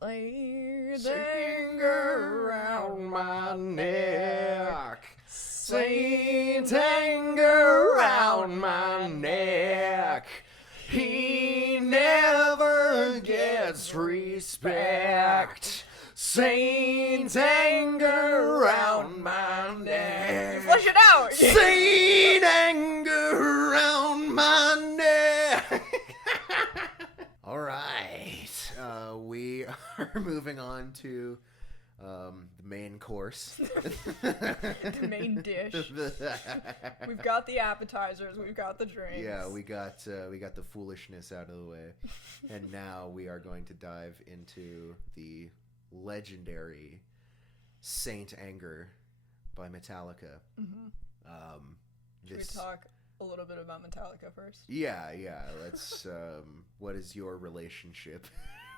Saint anger around my neck. Saint anger around my neck. He never gets respect. Saint anger around my neck. Flush it out. Saint anger around my neck. All right. We are moving on to the main course. The main dish. We've got the appetizers. We've got the drinks. Yeah, we got the foolishness out of the way, and now we are going to dive into the legendary Saint Anger by Metallica. Mm-hmm. Should we talk a little bit about Metallica first? Yeah. Let's. What is your relationship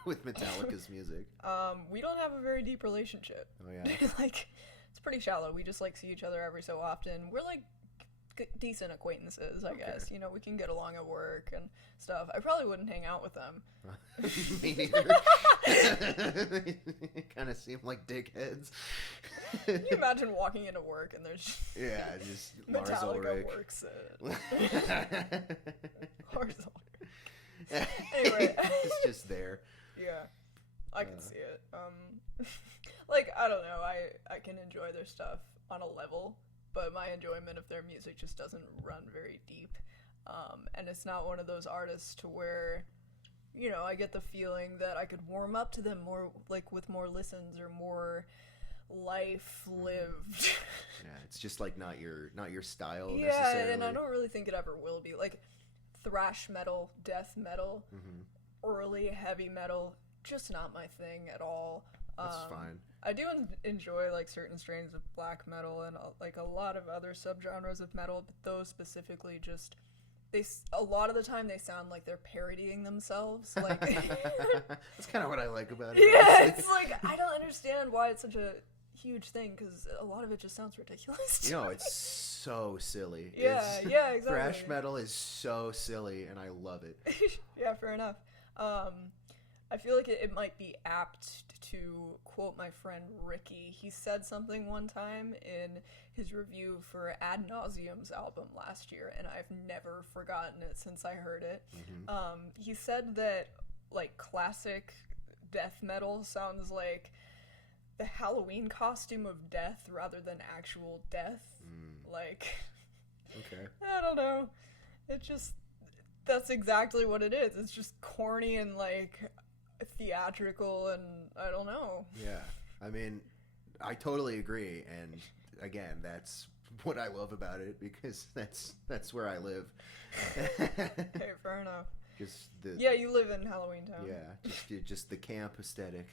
with Metallica's music? We don't have a very deep relationship. Oh yeah. Like, it's pretty shallow. We just like see each other every so often. We're like decent acquaintainces, I guess. You know, we can get along at work and stuff. I probably wouldn't hang out with them. Me neither. Kind of seem like dickheads. Can you imagine walking into work and there's just Lars Metallica Ulrich works at Lars Ulrich. Anyway, it's just there. Yeah, I can see it. Like, I don't know. I can enjoy their stuff on a level, but my enjoyment of their music just doesn't run very deep. And it's not one of those artists to where, you know, I get the feeling that I could warm up to them more, like with more listens or more life lived. Yeah, it's just like not your style yeah, necessarily. and I don't really think it ever will be. Like, thrash metal, death metal, early heavy metal, just not my thing at all. That's fine. I do enjoy like certain strains of black metal and like a lot of other subgenres of metal, but those specifically just a lot of the time they sound like they're parodying themselves. Like that's kind of what I like about it. Yeah, honestly. it's like I don't understand why it's such a huge thing because a lot of it just sounds ridiculous. You know, it's so silly. Yeah, exactly. Thrash metal is so silly, and I love it. Yeah, fair enough. I feel like it might be apt to quote my friend Ricky. He said something one time in his review for Ad Nauseum's album last year, and I've never forgotten it since I heard it. He said that like classic death metal sounds like the Halloween costume of death rather than actual death. Like, okay. I don't know. It just, that's exactly what it is. It's just corny and like theatrical and I don't know. Yeah. I mean, I totally agree. And again, that's what I love about it because that's where I live. Okay, fair enough. Yeah, you live in Halloween Town. Yeah, just the camp aesthetic.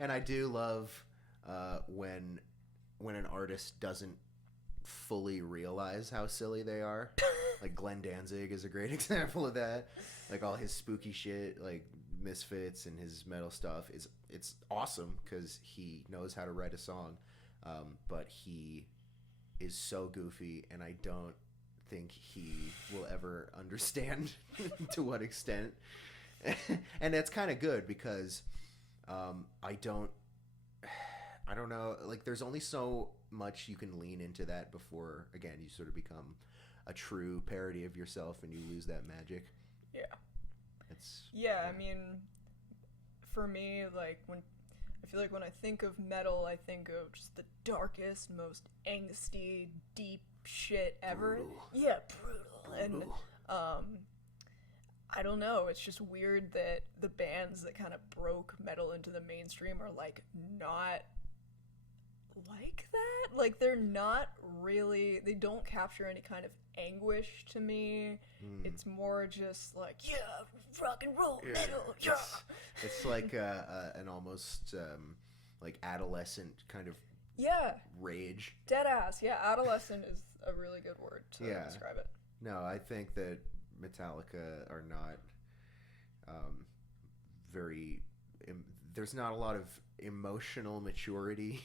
And I do love when an artist doesn't fully realize how silly they are. Like Glenn Danzig is a great example of that. Like all his spooky shit, like Misfits and his metal stuff it's awesome because he knows how to write a song, but he is so goofy, and I don't think he will ever understand to what extent. And that's kind of good because I don't know, like there's only so much you can lean into that before again you sort of become a true parody of yourself and you lose that magic. I mean, for me, like when I think of metal, I think of just the darkest, most angsty, deep shit ever. Brutal. Yeah, brutal. And I don't know, it's just weird that the bands that kind of broke metal into the mainstream are like not like that. Like they're not really, they don't capture any kind of anguish to me. It's more just like, yeah, rock and roll metal, yeah. It's like an almost like adolescent kind of rage. Dead ass, yeah. Adolescent is a really good word to describe it. No, I think that Metallica are not there's not a lot of emotional maturity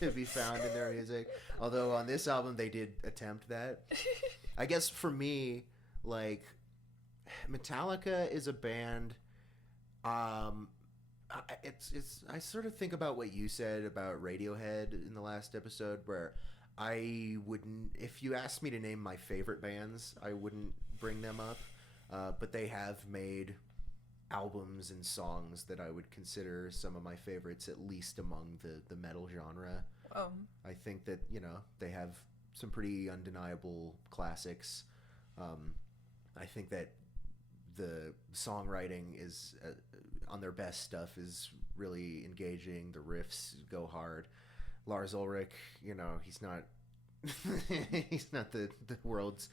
to be found in their music. Although on this album they did attempt that. I guess for me, like Metallica is a band it's I sort of think about what you said about Radiohead in the last episode, where I wouldn't, if you asked me to name my favorite bands, I wouldn't bring them up, but they have made albums and songs that I would consider some of my favorites, at least among the metal genre. I think that, you know, they have some pretty undeniable classics. I think that the songwriting is on their best stuff is really engaging. The riffs go hard. Lars Ulrich, you know, he's not he's not the world's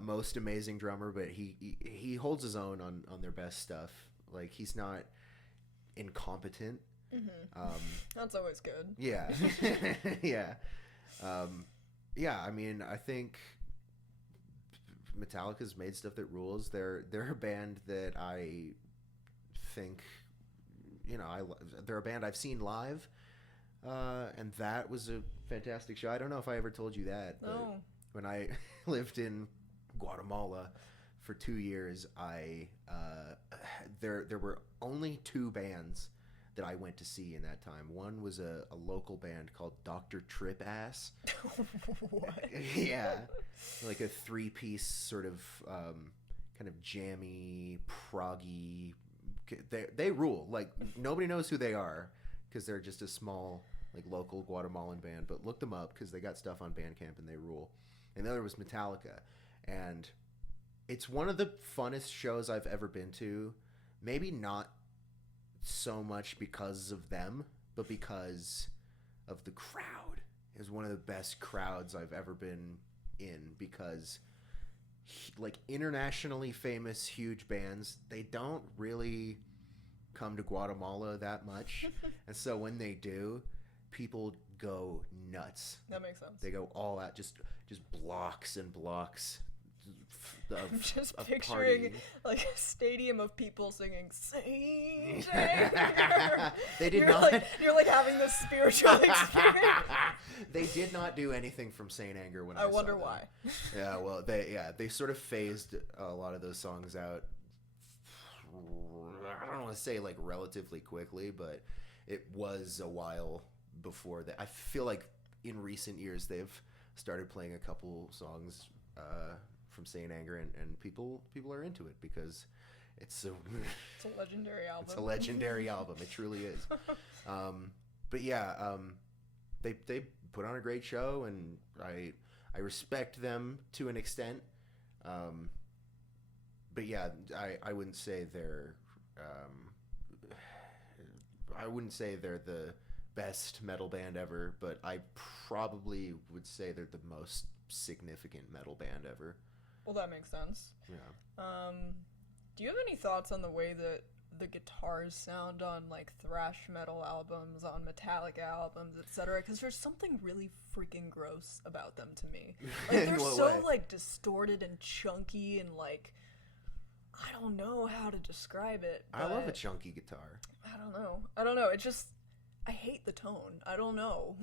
most amazing drummer, but he holds his own on their best stuff. Like, he's not incompetent. That's always good. Yeah. Yeah. Yeah, I mean, I think Metallica's made stuff that rules. They're a band that I think, you know, they're a band I've seen live, and that was a fantastic show. I don't know if I ever told you that, but when I lived in Guatemala for 2 years, there were only 2 bands that I went to see in that time. One was a local band called Dr. Trip Ass. What? Yeah, like a 3-piece sort of kind of jammy, proggy. They rule. Like, nobody knows who they are because they're just a small, like, local Guatemalan band. But look them up because they got stuff on Bandcamp and they rule. And the other was Metallica, and it's one of the funnest shows I've ever been to. Maybe not so much because of them, but because of the crowd. It was one of the best crowds I've ever been in, because like internationally famous huge bands, they don't really come to Guatemala that much. And so when they do, people go nuts. That makes sense. They go all out, just blocks and blocks I'm just of picturing partying. like a stadium of people singing "Saint Anger." They did you're not. You're like having this spiritual experience. They did not do anything from Saint Anger when I I wonder saw them. why. Yeah, well, they sort of phased a lot of those songs out. I don't want to say like relatively quickly, but it was a while before that. I feel like in recent years they've started playing a couple songs from Saint Anger, and people are into it because it's a legendary album. It's a legendary album. It truly is. But yeah, they put on a great show, and I respect them to an extent. But yeah, I wouldn't say they're the best metal band ever, but I probably would say they're the most significant metal band ever. Well, that makes sense. Yeah. Do you have any thoughts on the way that the guitars sound on like thrash metal albums, on Metallica albums, etc.? Because there's something really freaking gross about them to me. Like, they're so way? like distorted and chunky, and like, I don't know how to describe it. I love a chunky guitar. I don't know. It just, I hate the tone. I don't know.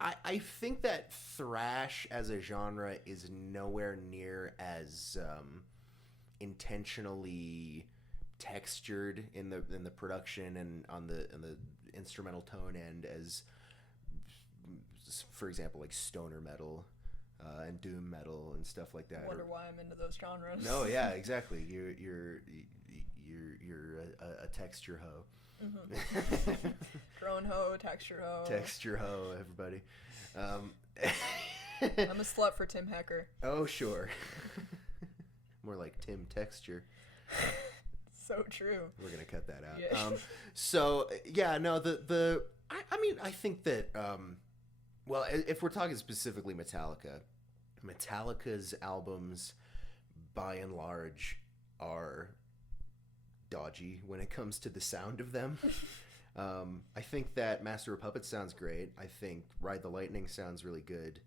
I think that thrash as a genre is nowhere near as intentionally textured in the production and on the instrumental tone end as, for example, like stoner metal and doom metal and stuff like that. I wonder why I'm into those genres. No, yeah, exactly. You're a texture hoe. Mm-hmm. Drone hoe, texture hoe. Texture hoe, everybody. I'm a slut for Tim Hecker. Oh, sure. More like Tim Texture. So true. We're gonna cut that out. Yeah. So yeah, no, I mean, I think that well, if we're talking specifically Metallica's albums, by and large, are dodgy when it comes to the sound of them. I think that Master of Puppets sounds great. I think Ride the Lightning sounds really good.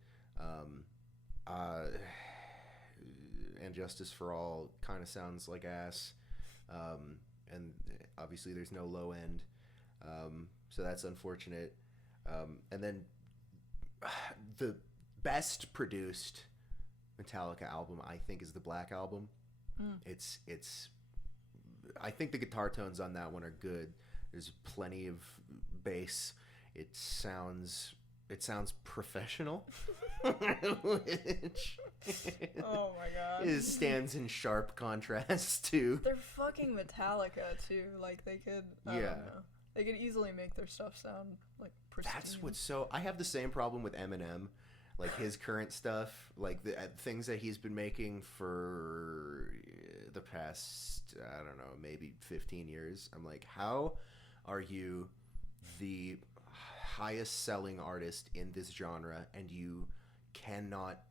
And Justice for All kind of sounds like ass. And obviously there's no low end. So that's unfortunate. And then the best produced Metallica album, I think, is the Black Album. It's I think the guitar tones on that one are good. There's plenty of bass. It sounds professional, which oh my god, stands in sharp contrast to. They're fucking Metallica too. Like they could, I don't know. They could easily make their stuff sound like pristine. That's what's so. I have the same problem with Eminem, like his current stuff, like the things that he's been making for the past, I don't know, maybe 15 years. I'm like, how are you the highest selling artist in this genre and you cannot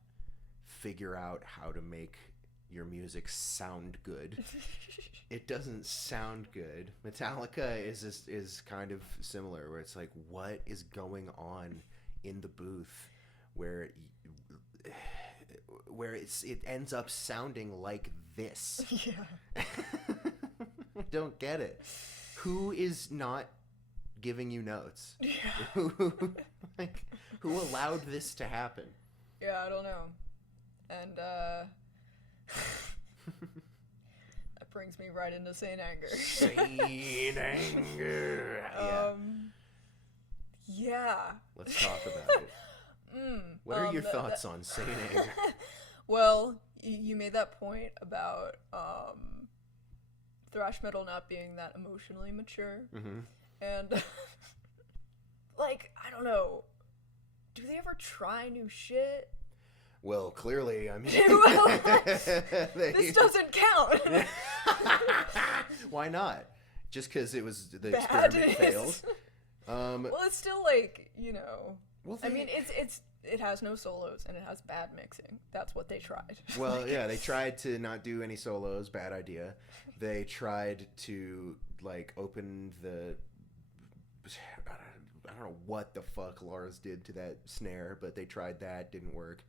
figure out how to make your music sound good? It doesn't sound good. Metallica is kind of similar, where it's like, what is going on in the booth where it ends up sounding like this? Yeah. I don't get it. Who is not giving you notes? Yeah. Who allowed this to happen? Yeah, I don't know. And that brings me right into Saint Anger. Saint Anger. Yeah. Let's talk about it. What are your thoughts on Saint Anger? Well, you made that point about thrash metal not being that emotionally mature. Mm-hmm. And, like, I don't know. Do they ever try new shit? Well, clearly, I mean... this doesn't count. Why not? Just because the Bad experiment failed? Well, it's still, like, you know... Well, I mean, it has no solos, and it has bad mixing. That's what they tried. Well, yeah, they tried to not do any solos. Bad idea. They tried to, like, open the... I don't know what the fuck Lars did to that snare, but they tried that. Didn't work.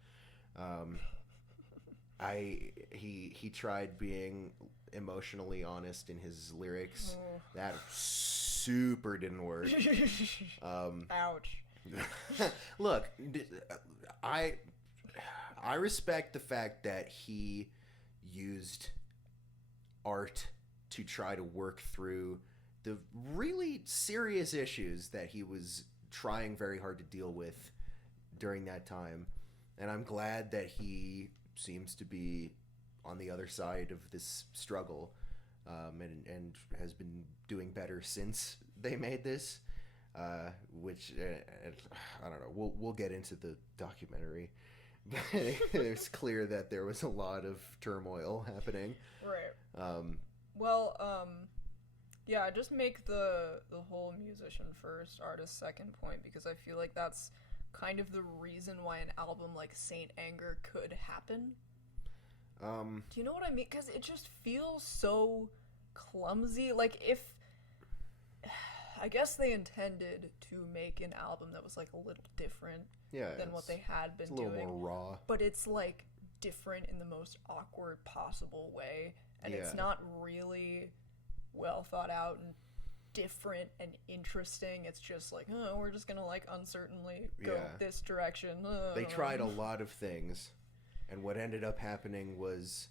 He tried being emotionally honest in his lyrics. That super didn't work. Ouch. Look, I respect the fact that he used art to try to work through the really serious issues that he was trying very hard to deal with during that time. And I'm glad that he seems to be on the other side of this struggle, and has been doing better since they made this. Which I don't know. We'll get into the documentary. It's clear that there was a lot of turmoil happening. Right. Yeah. Just make the whole musician first, artist second point, because I feel like that's kind of the reason why an album like Saint Anger could happen. Do you know what I mean? Because it just feels so clumsy. Like, if I guess they intended to make an album that was like a little different than what they had been doing. A little more raw. But it's like different in the most awkward possible way. And it's not really well thought out and different and interesting. It's just like, oh, we're just gonna like uncertainly go this direction. They tried a lot of things, and what ended up happening was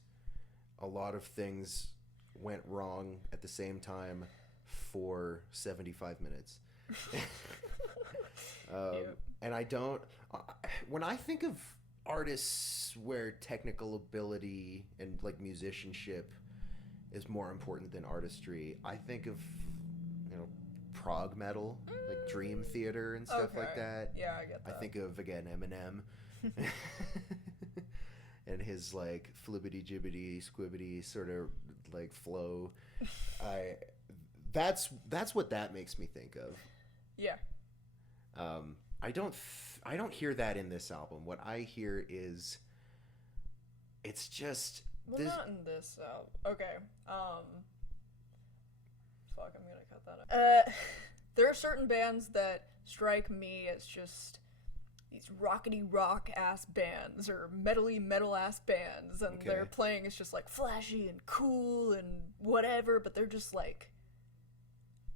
a lot of things went wrong at the same time for 75 minutes. And I don't... when I think of artists where technical ability and like musicianship is more important than artistry, I think of, you know, prog metal, like Dream Theater and stuff like that. Yeah, I get that. I think of, again, Eminem. And his like flibbity jibbity squibbity sort of like flow. That's what that makes me think of. Yeah. I don't hear that in this album. What I hear is, it's just... Well, not in this album. Okay. Fuck, I'm gonna cut that out. There are certain bands that strike me as just these rockety rock ass bands or metally metal ass bands, and their playing is just like flashy and cool and whatever, but they're just like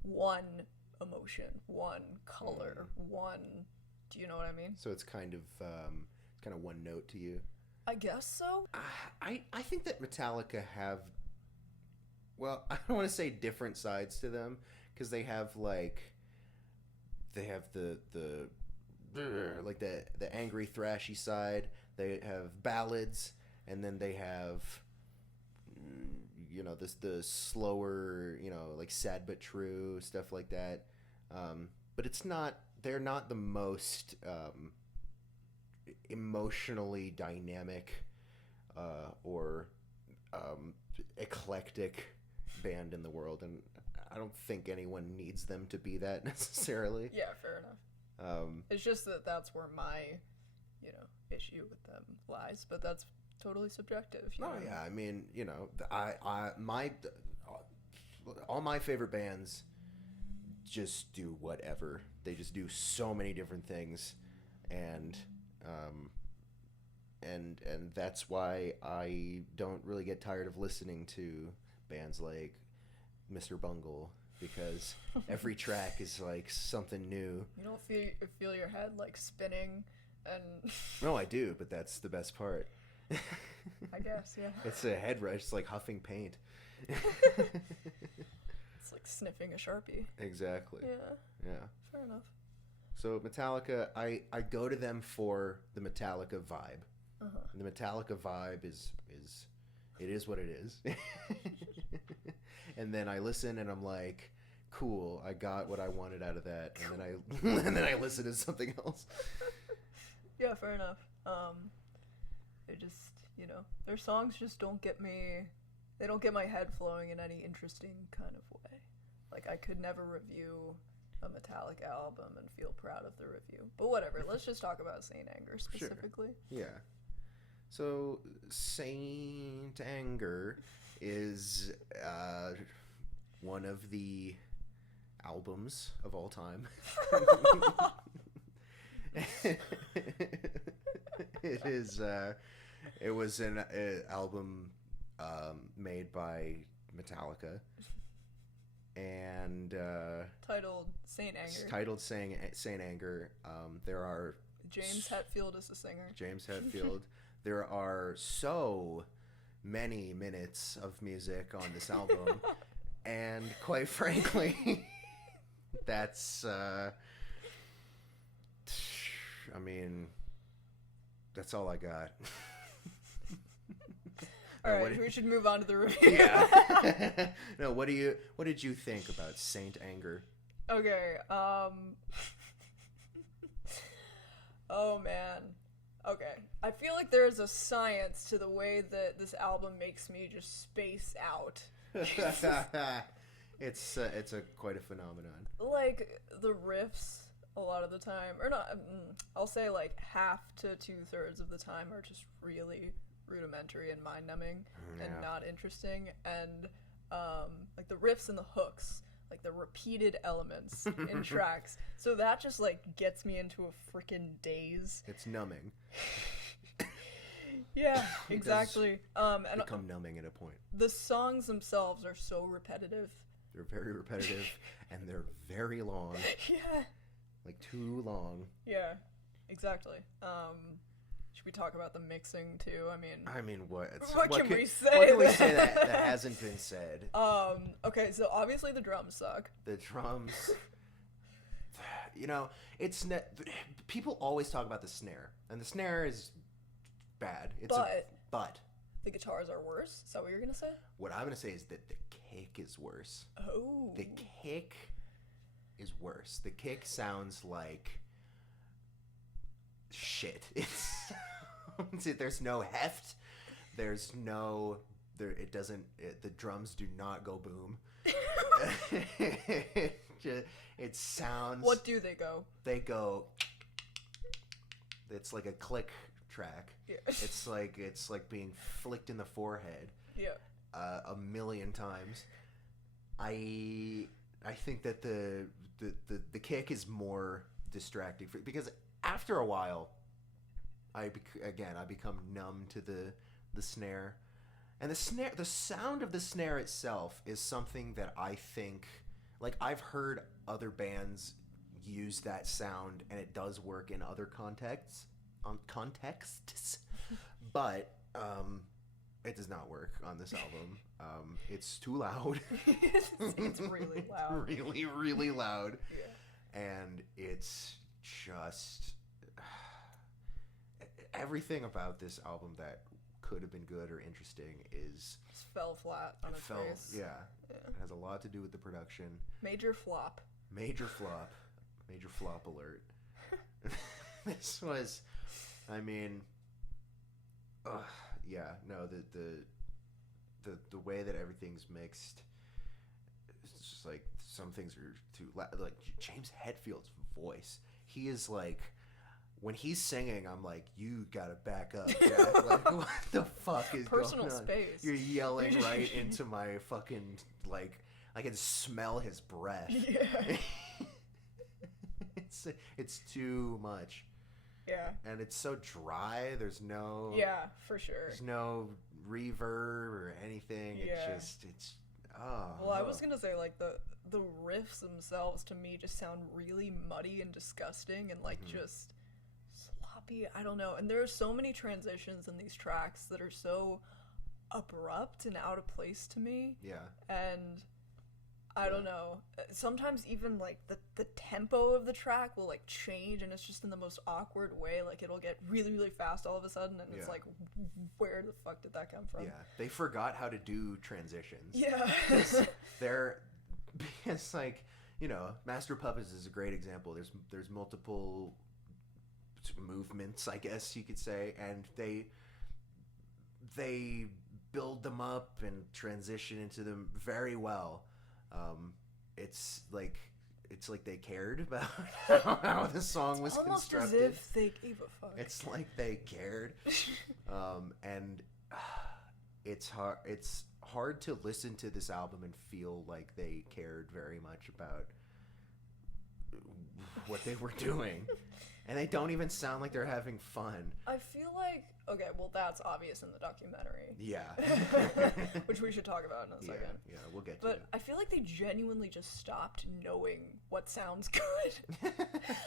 one emotion, one color, one... Do you know what I mean? So it's kind of one note to you? I guess so. I think that Metallica have well, I don't want to say different sides to them because they have the like the angry thrashy side. They have ballads, and then they have the slower, like Sad But True stuff like that. But they're not the most emotionally dynamic or eclectic band in the world, and I don't think anyone needs them to be that necessarily. Yeah, fair enough. It's just that that's where my, issue with them lies, but that's totally subjective. Yeah, I mean, all my favorite bands just do whatever. They just do so many different things, and that's why I don't really get tired of listening to bands like Mr. Bungle, because every track is like something new. You don't feel your head like spinning and No, I do, but that's the best part. I guess, yeah. It's a head rush. It's like huffing paint. It's like sniffing a Sharpie. Exactly. Yeah. Fair enough. So Metallica, I go to them for the Metallica vibe. Uh-huh. And the Metallica vibe is it is what it is. And then I listen and I'm like, cool, I got what I wanted out of that. And then I listen to something else. Yeah, fair enough. It just, their songs just don't get me. They don't get my head flowing in any interesting kind of way. Like, I could never review a Metallica album and feel proud of the review. But whatever, let's just talk about Saint Anger specifically. Sure. Yeah. So, Saint Anger is one of the albums of all time. It was an album made by Metallica, and titled Saint Anger. Titled Saint Anger. There are James Hetfield is the singer. James Hetfield. There are so many minutes of music on this album, and quite frankly, that's I mean, that's all I got. All right, we should move on to the review. Yeah. No, what did you think about Saint Anger? Okay. Oh man. Okay. I feel like there is a science to the way that this album makes me just space out. It's a quite a phenomenon. Like the riffs a lot of the time, or not. I'll say like half to 2/3 of the time are just really rudimentary and mind-numbing and not interesting, and like the riffs and the hooks, like the repeated elements in tracks, so that just like gets me into a freaking daze. It's numbing. Yeah, exactly. And become numbing at a point. The songs themselves are so repetitive. They're very repetitive and they're very long. Yeah, like too long. Yeah, exactly. Should we talk about the mixing too? I mean, what can we say? What can we say that hasn't been said? Okay, so obviously the drums suck. The drums, people always talk about the snare, and the snare is bad. But the guitars are worse. Is that what you're gonna say? What I'm gonna say is that the kick is worse. Oh. The kick is worse. The kick sounds like shit. There's no heft. The drums do not go boom. It sounds. What do they go? They go. It's like a click track. Yeah. It's like being flicked in the forehead. Yeah. A million times. I think that the kick is more distracting because after a while, I become numb to the snare, and the sound of the snare itself is something that I think, like, I've heard other bands use that sound and it does work in other contexts, but it does not work on this album. It's too loud. It's really loud. Really, really loud. Yeah. And it's just everything about this album that could have been good or interesting is Just fell flat on its face. Yeah. It has a lot to do with the production. Major flop. Major flop. Major flop alert. This was, I mean, yeah, no, the way that everything's mixed, it's just like some things are too like James Hetfield's voice. He is like, when he's singing, I'm like, you gotta back up, Jack. Like, what the fuck is Personal going on? space. You're yelling right into my fucking, like, I can smell his breath. Yeah. It's too much. Yeah. And it's so dry. There's no. Yeah, for sure. There's no reverb or anything. Yeah. It's. Oh. Well, I was gonna say, like, the riffs themselves to me just sound really muddy and disgusting and, like, just sloppy. I don't know. And there are so many transitions in these tracks that are so abrupt and out of place to me. Yeah. And I don't know. Sometimes even, like, the tempo of the track will, like, change, and it's just in the most awkward way. Like, it'll get really, really fast all of a sudden, and it's like, where the fuck did that come from? Yeah. They forgot how to do transitions. Yeah. It's like, you know, Master of Puppets is a great example. There's multiple movements, I guess you could say, and they build them up and transition into them very well. It's like they cared about how the song was almost constructed. As if they gave a fuck. It's like they cared, and it's hard to listen to this album and feel like they cared very much about what they were doing. And they don't even sound like they're having fun. I feel like, okay, well, that's obvious in the documentary. Yeah. Which we should talk about in a second. Yeah, we'll get to But it. I feel like they genuinely just stopped knowing what sounds good.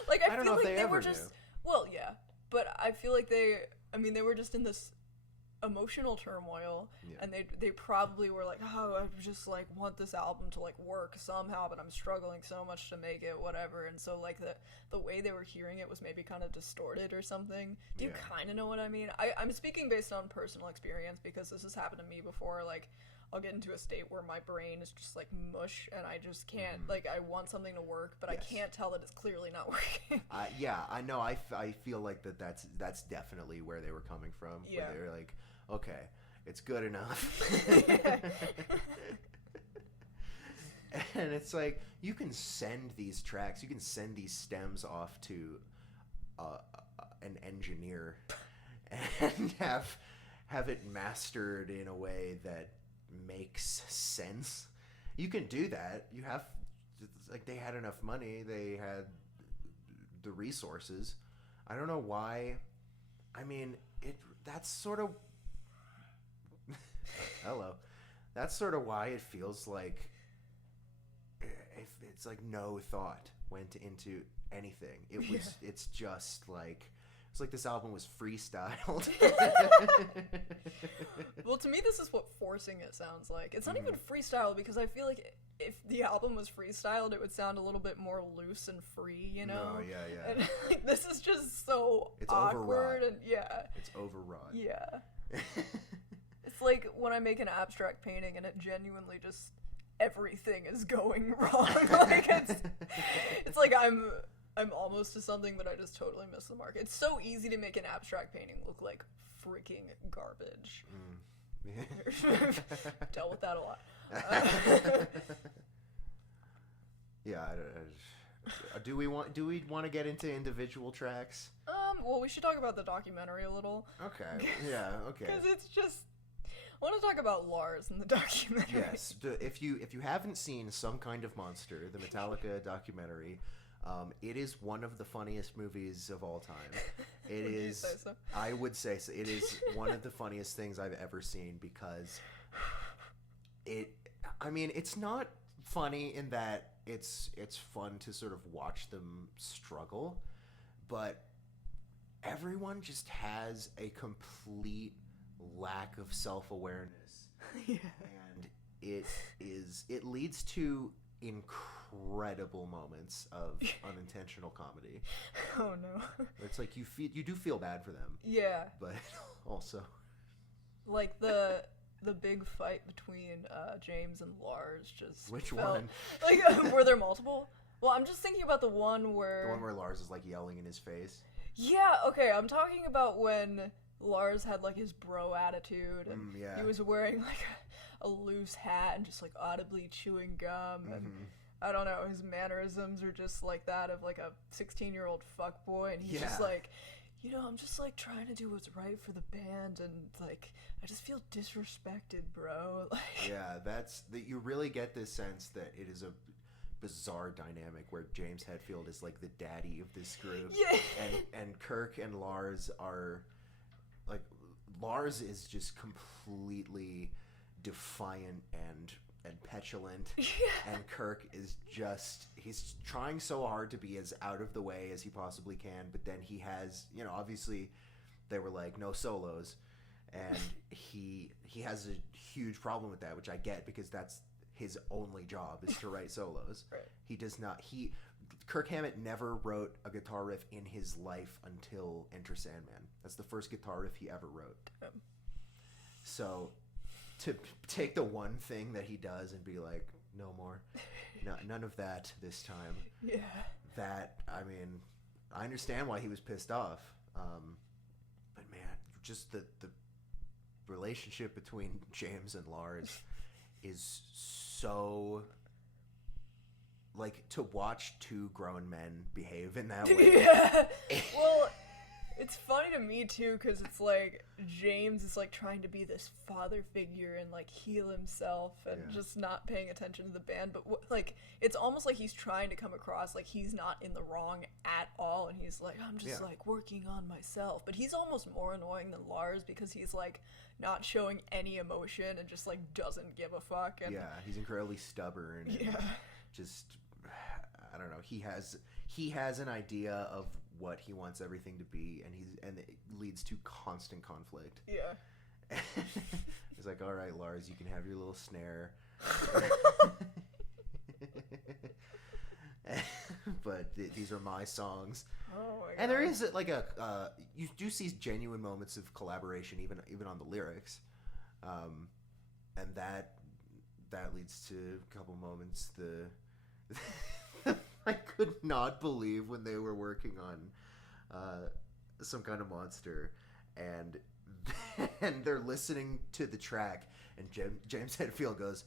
Like, I don't feel know if like they were ever just, knew. well, yeah. But I feel like they were just in this emotional turmoil, and they probably were like, oh, I just, like, want this album to, like, work somehow, but I'm struggling so much to make it, whatever. And so, like, the way they were hearing it was maybe kind of distorted or something. Do you kind of know what I mean? I'm speaking based on personal experience, because this has happened to me before. Like, I'll get into a state where my brain is just, like, mush, and I just can't, like, I want something to work, but I can't tell that it's clearly not working. Yeah, I know. I feel like that's definitely where they were coming from. Yeah. Where they were like, okay, it's good enough. And it's like, you can send these tracks, you can send these stems off to an engineer and have it mastered in a way that makes sense. You can do that. You have, like, they had enough money, they had the resources. I don't know why. I mean, that's sort of hello. That's sort of why it feels like it's like no thought went into anything. It's just like, it's like this album was freestyled. Well, to me, this is what forcing it sounds like. It's not even freestyle, because I feel like if the album was freestyled, it would sound a little bit more loose and free, you know? No, yeah. And, like, this is just so It's awkward overwrought. and It's overwrought. Yeah. It's like when I make an abstract painting and it genuinely just, everything is going wrong. Like, it's like I'm almost to something, but I just totally miss the mark. It's so easy to make an abstract painting look like freaking garbage. Dealt with that a lot. Yeah. Do we want to get into individual tracks? Well, we should talk about the documentary a little. Okay. Yeah. Okay. Because it's just, I want to talk about Lars in the documentary. Yes. If you haven't seen Some Kind of Monster, the Metallica documentary, it is one of the funniest movies of all time. It Would is. you say so? I would say so. It is one of the funniest things I've ever seen, because I mean, it's not funny in that it's fun to sort of watch them struggle, but everyone just has a complete lack of self-awareness Yeah. And it leads to incredible moments of unintentional comedy. Oh no. It's like you do feel bad for them. Yeah. But also, like the big fight between James and Lars just which felt, one? Like were there multiple? Well, I'm just thinking about the one where Lars is like yelling in his face. Yeah, okay, I'm talking about when Lars had like his bro attitude and yeah. he was wearing like a loose hat and just like audibly chewing gum and I don't know, his mannerisms are just like that of like a 16-year-old fuckboy, and he's just like, I'm just like trying to do what's right for the band, and like I just feel disrespected, bro. Like, yeah, you really get this sense that it is a bizarre dynamic where James Hetfield is like the daddy of this group. Yeah. And Kirk and Lars are like, Lars is just completely defiant and petulant. Yeah. And Kirk is he's trying so hard to be as out of the way as he possibly can, but then he has, obviously they were like no solos, and he has a huge problem with that, which I get, because that's his only job is to write solos. Right. He does not. Kirk Hammett never wrote a guitar riff in his life until Enter Sandman. That's the first guitar riff he ever wrote. So to take the one thing that he does and be like, no more, none of that this time. Yeah. That, I mean, I understand why he was pissed off. But man, just the relationship between James and Lars is so, like, to watch two grown men behave in that way. Yeah. Well, it's funny to me too, because it's like James is like trying to be this father figure and like heal himself and just not paying attention to the band, but like it's almost like he's trying to come across like he's not in the wrong at all, and he's like, I'm just like working on myself, but he's almost more annoying than Lars because he's like not showing any emotion and just like doesn't give a fuck. And he's incredibly stubborn. And just, I don't know. He has an idea of what he wants everything to be, and it leads to constant conflict. Yeah. He's like, all right, Lars, you can have your little snare. But these are my songs. Oh my God. And there is like you do see genuine moments of collaboration, even on the lyrics, and that leads to a couple moments. I could not believe when they were working on Some Kind of Monster, and they're listening to the track, and James Hetfield goes,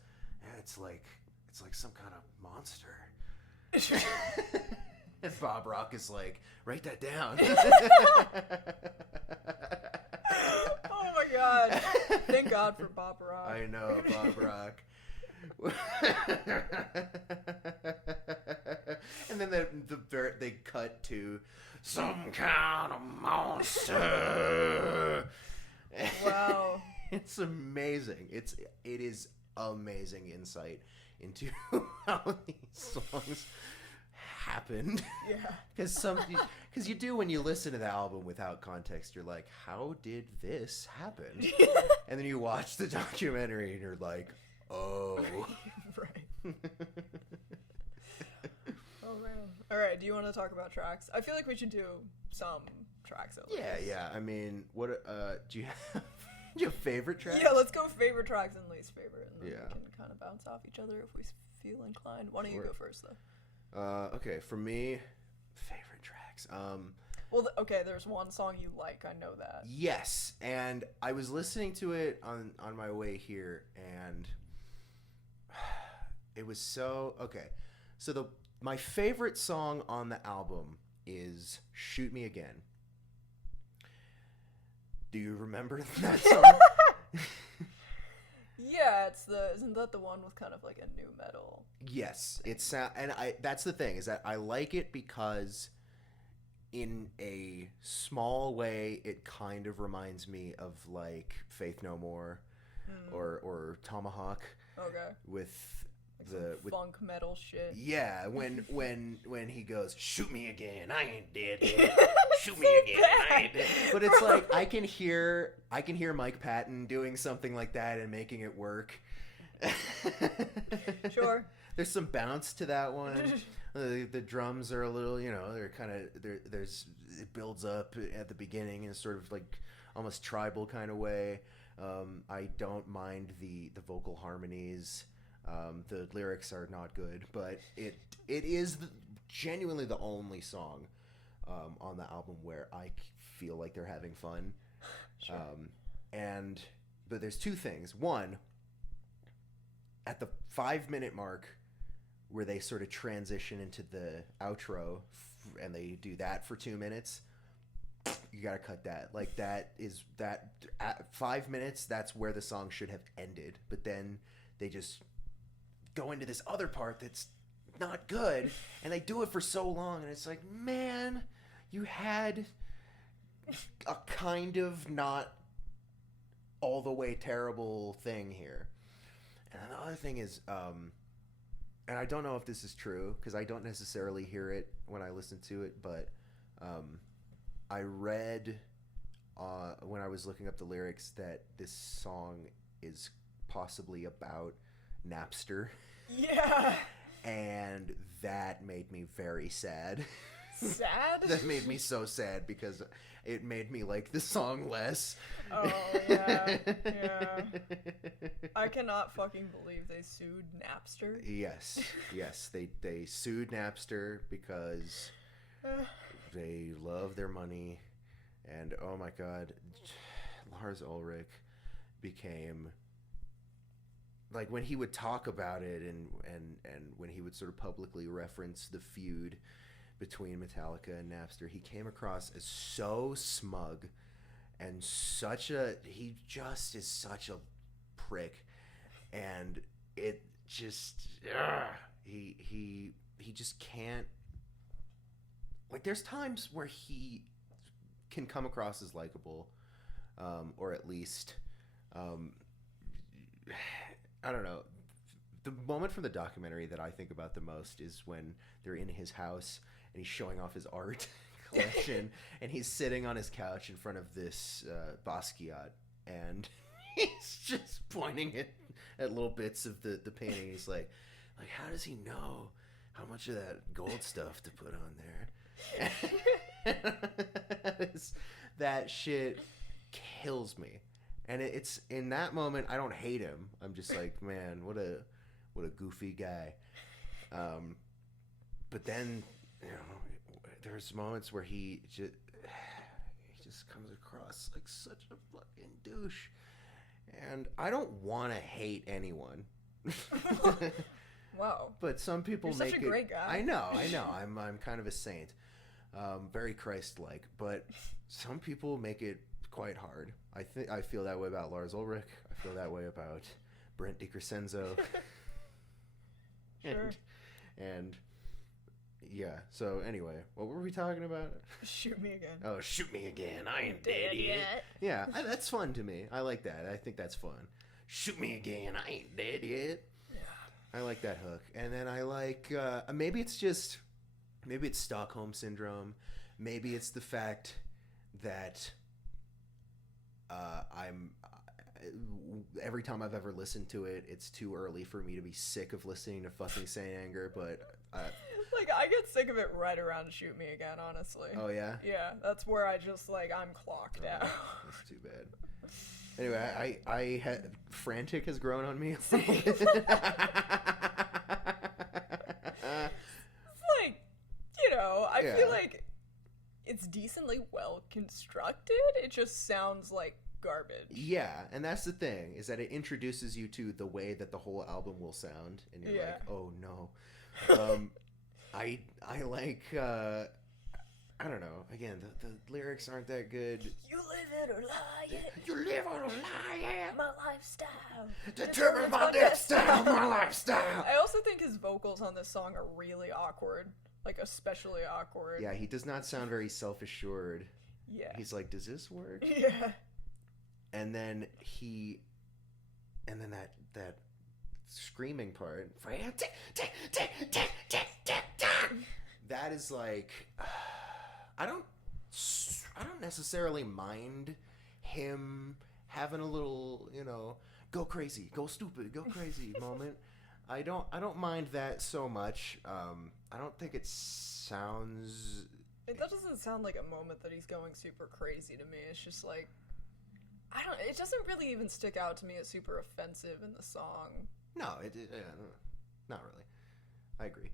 it's like some kind of monster. And Bob Rock is like, write that down. Oh my God. Thank God for Bob Rock. I know, Bob Rock. And then they cut to some kind of monster. Wow. It's amazing. It is amazing insight into how these songs happened. Yeah. Because you do, when you listen to the album without context, you're like, how did this happen? And then you watch the documentary and you're like, oh. Right. Oh man. All right, do you want to talk about tracks? I feel like we should do some tracks at least. Yeah. I mean, what do you have? Do you have favorite tracks? Yeah, let's go favorite tracks and least favorite, and then we can kind of bounce off each other if we feel inclined. Why don't you go first, though? Okay, for me, favorite tracks. Well, okay, there's one song you like. I know that. Yes, and I was listening to it on my way here, and it was so okay. So my favorite song on the album is "Shoot Me Again." Do you remember that song? Yeah, isn't that the one with kind of like a new metal? Yes, that's the thing, is that I like it because in a small way it kind of reminds me of like Faith No More or Tomahawk. Okay. With Like funk metal shit. Yeah, when he goes, shoot me again, I ain't dead yet. Shoot me again, I ain't dead. But it's like I can hear Mike Patton doing something like that and making it work. Sure. There's some bounce to that one. The drums are a little, they're kind of there's it builds up at the beginning in a sort of like almost tribal kind of way. I don't mind the vocal harmonies. The lyrics are not good, but it is genuinely the only song on the album where I feel like they're having fun. Sure. But there's two things. One, at the 5-minute mark, where they sort of transition into the outro, and they do that for 2 minutes. You gotta cut that. Like that at 5 minutes. That's where the song should have ended. But then they just go into this other part that's not good, and they do it for so long, and it's like, man, you had a kind of not all the way terrible thing here. And the other thing is, and I don't know if this is true because I don't necessarily hear it when I listen to it, but I read when I was looking up the lyrics that this song is possibly about Napster. Yeah. And that made me very sad. Sad? That made me so sad because it made me like the song less. Oh, yeah. Yeah. I cannot fucking believe they sued Napster. Yes. They sued Napster because they love their money. And oh my god, Lars Ulrich became... like when he would talk about it and when he would sort of publicly reference the feud between Metallica and Napster, he came across as so smug and he just is such a prick, and it just he just can't, like, there's times where he can come across as likable, or at least I don't know. The moment from the documentary that I think about the most is when they're in his house and he's showing off his art collection, and he's sitting on his couch in front of this Basquiat, and he's just pointing at little bits of the painting. He's like, how does he know how much of that gold stuff to put on there? That shit kills me. And it's in that moment I don't hate him. I'm just like, man, what a goofy guy. But then, there's moments where he just comes across like such a fucking douche. And I don't want to hate anyone. Wow. But some people You're make such a great guy. I know. I'm kind of a saint. Very Christ-like, but some people make it quite hard. I feel that way about Lars Ulrich. I feel that way about Brent DiCrescenzo. Sure. And yeah. So anyway, what were we talking about? Shoot me again. Oh, shoot me again. I ain't dead yet. Yeah, that's fun to me. I like that. I think that's fun. Shoot me again. I ain't dead yet. Yeah. I like that hook. And then I like maybe it's Stockholm syndrome. Maybe it's the fact that every time I've ever listened to it, it's too early for me to be sick of listening to fucking Saint Anger, but like, I get sick of it right around Shoot Me Again, honestly. Oh yeah? Yeah, that's where I just, like, I'm clocked out. That's too bad. Anyway, I had Frantic has grown on me a little bit. It's like, I feel like it's decently well constructed. It just sounds like garbage. Yeah, and that's the thing, is that it introduces you to the way that the whole album will sound, and you're like, oh no. I like I don't know. Again, the lyrics aren't that good. You live it or lie it. You live it or lie it. My lifestyle. Determined by death style, my lifestyle. I also think his vocals on this song are really awkward. Like, especially awkward. Yeah, he does not sound very self-assured. Yeah. He's like, does this work? Yeah. And then that screaming part, frantic, that is like, I don't necessarily mind him having a little, go crazy, go stupid, go crazy moment. I don't mind that so much. I don't think it sounds. That doesn't sound like a moment that he's going super crazy to me. It's just like, it doesn't really even stick out to me as super offensive in the song. No, not really. I agree.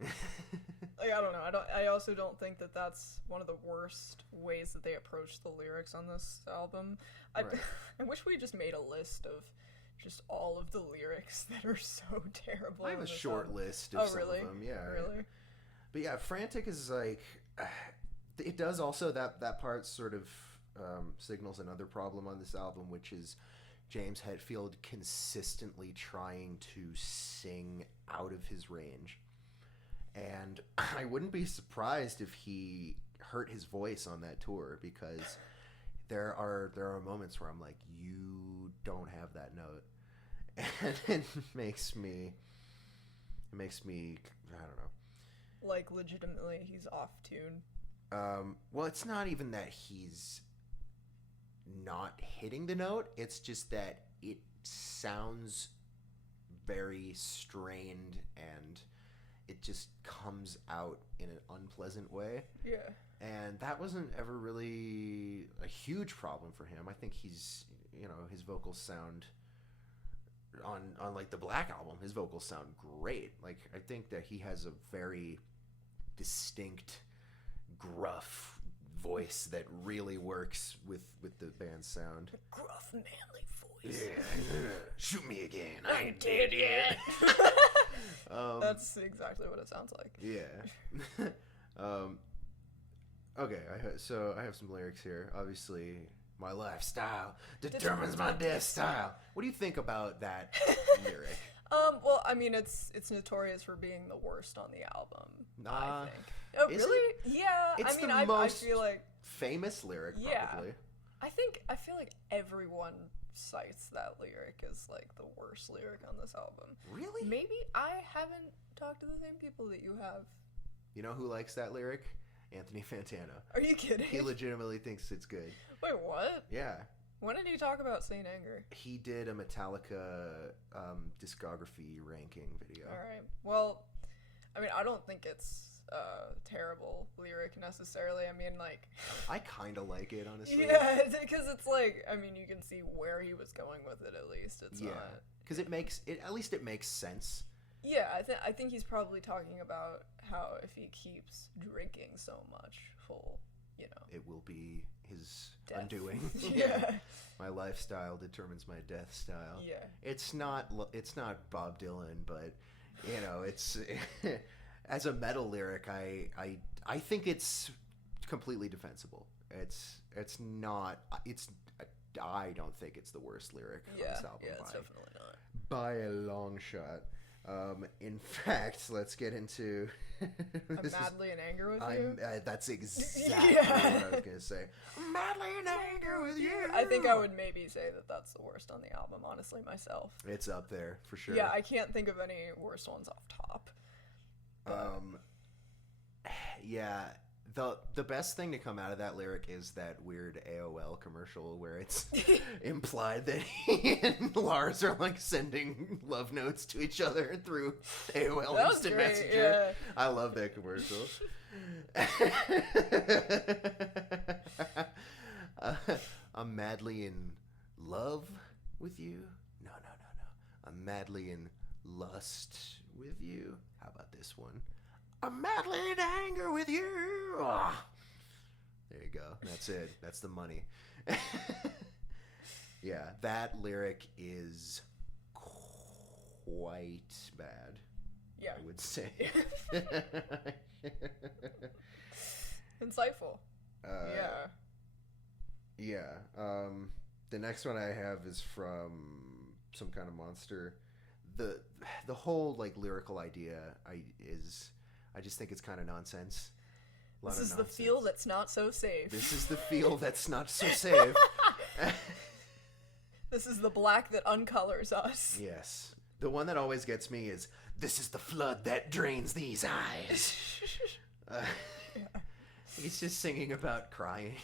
Like, I don't know. I also don't think that that's one of the worst ways that they approach the lyrics on this album. Right. I wish we just made a list of just all of the lyrics that are so terrible. I have a short list of some of them. Yeah. Really? But yeah, frantic is like, it does also, that part sort of signals another problem on this album, which is James Hetfield consistently trying to sing out of his range. And I wouldn't be surprised if he hurt his voice on that tour, because there are moments where I'm like, you don't have that note. And it makes me, I don't know. Like, legitimately, he's off tune. Well, it's not even that he's not hitting the note. It's just that it sounds very strained, and it just comes out in an unpleasant way. Yeah. And that wasn't ever really a huge problem for him. I think he's, his vocals sound on like the Black album, his vocals sound great. Like, I think that he has a very distinct, gruff voice that really works with the band's sound. A gruff, manly voice. Yeah. Shoot me again. I ain't dead yet. That's exactly what it sounds like. Yeah. Okay, so I have some lyrics here. Obviously, my lifestyle determines my death style. What do you think about that lyric? Well, I mean, it's notorious for being the worst on the album, I think. Oh, is really? it? Yeah. It's I feel like famous lyric, yeah. probably. I feel like everyone cites that lyric as like the worst lyric on this album. Really? Maybe I haven't talked to the same people that you have. You know who likes that lyric? Anthony Fantano. Are you kidding? He legitimately thinks it's good. Wait, what? Yeah. When did he talk about Saint Anger? He did a Metallica discography ranking video. All right. Well, I mean, I don't think it's a terrible lyric necessarily. I mean, like, I kind of like it, honestly. Yeah, because it's like, I mean, you can see where he was going with it. At least it's not. Because it makes it. At least it makes sense. Yeah, I think he's probably talking about how if he keeps drinking so much, it will be his death. Undoing. Yeah. My lifestyle determines my death style. Yeah. It's not Bob Dylan, but it's as a metal lyric, I think it's completely defensible. It's not. I don't think it's the worst lyric on this album. Yeah, it's definitely not. By a long shot. In fact, let's get into. I'm madly in anger with you. That's exactly what I was gonna say. I'm madly in anger with you. I think I would maybe say that that's the worst on the album. Honestly, myself. It's up there for sure. Yeah, I can't think of any worst ones off top. But. Yeah. The best thing to come out of that lyric is that weird AOL commercial where it's implied that he and Lars are like sending love notes to each other through AOL Instant Messenger. Yeah. I love that commercial. I'm madly in love with you. No. I'm madly in lust with you. How about this one? I'm madly in anger with you. Oh. There you go. That's it. That's the money. Yeah, that lyric is quite bad. Yeah. I would say. Insightful. Yeah. The next one I have is from Some Kind of Monster. The whole like lyrical idea I just think it's kind of nonsense. This is the feel that's not so safe. This is the feel that's not so safe. This is the black that uncolors us. Yes. The one that always gets me is, "This is the flood that drains these eyes." He's just singing about crying.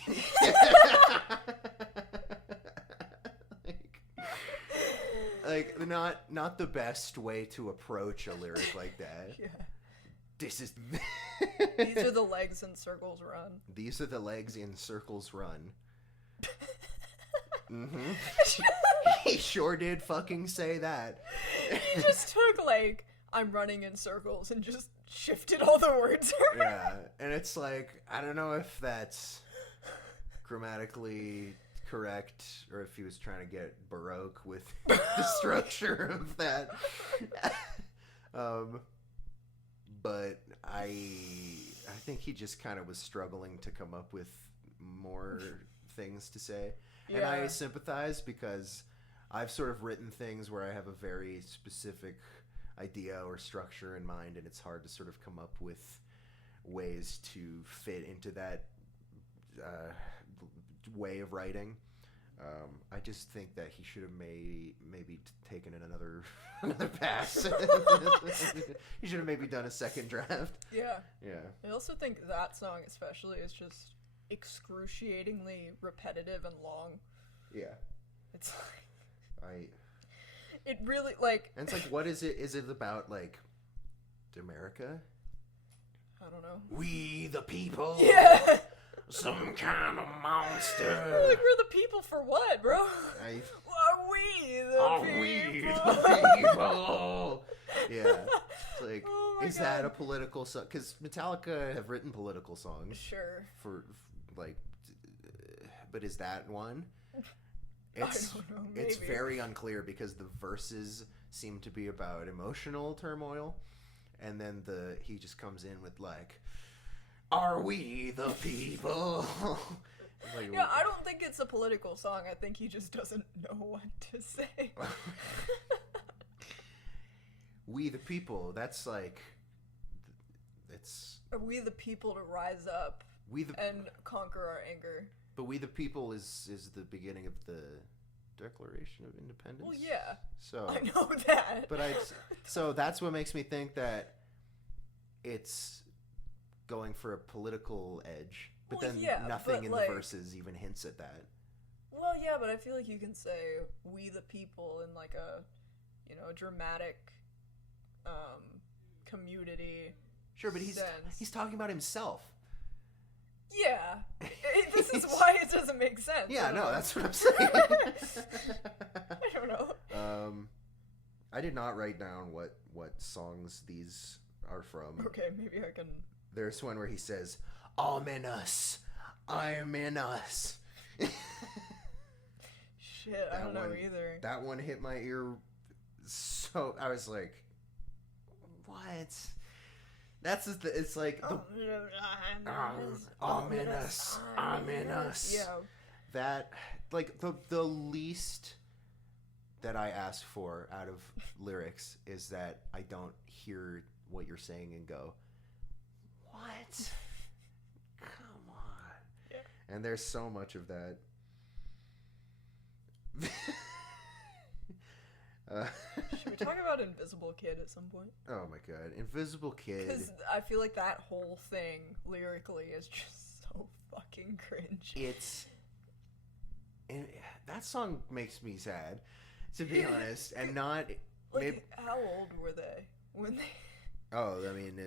like not the best way to approach a lyric like that. Yeah. This is. These are the legs in circles run. These are the legs in circles run. Mm-hmm. He sure did fucking say that. He just took, like, "I'm running in circles," and just shifted all the words around. Yeah, and it's like, I don't know if that's grammatically correct or if he was trying to get Baroque with the structure of that. But I think he just kind of was struggling to come up with more things to say. Yeah. And I sympathize because I've sort of written things where I have a very specific idea or structure in mind, and it's hard to sort of come up with ways to fit into that way of writing. I just think that he should have maybe taken it another pass. He should have maybe done a second draft. Yeah. Yeah. I also think that song especially is just excruciatingly repetitive and long. Yeah. It's like... It really, like... And it's like, what is it? Is it about, like, America? I don't know. We the people. Yeah! Some kind of monster. Like, we're the people for what, bro? Are we the people? Yeah. It's like, Oh my is God. that a political song? Because Metallica have written political songs. Sure. For, like, but is that one? I don't know, maybe. It's very unclear because the verses seem to be about emotional turmoil, and then he just comes in with, like, "Are we the people?" Like, Yeah, I don't think it's a political song. I think he just doesn't know what to say. We the people. That's like, it's. Are we the people to rise up and conquer our anger? But we the people is the beginning of the Declaration of Independence. Well, yeah. So I know that. But so that's what makes me think that it's going for a political edge. But Well, then yeah, nothing but, in like, the verses even hints at that. Well, yeah, but I feel like you can say "we the people" in, like, a, a dramatic, community. Sure, but sense. he's talking about himself. Yeah, this is why it doesn't make sense. Yeah, no, that's what I'm saying. I don't know. I did not write down what songs these are from. Okay, maybe I can. There's one where he says, "I'm in us, I'm in us." Shit, I don't know either. That one hit my ear, so I was like, "What?" It's like the I'm in us, I'm in us. Yeah. That, like, the least that I ask for out of lyrics is that I don't hear what you're saying and go, "What? Come on." Yeah. And there's so much of that. Should we talk about Invisible Kid at some point? Oh my God, Invisible Kid. Because I feel like that whole thing lyrically is just so fucking cringe. That song makes me sad, to be honest, and not. Like, maybe, how old were they when they? Oh, I mean,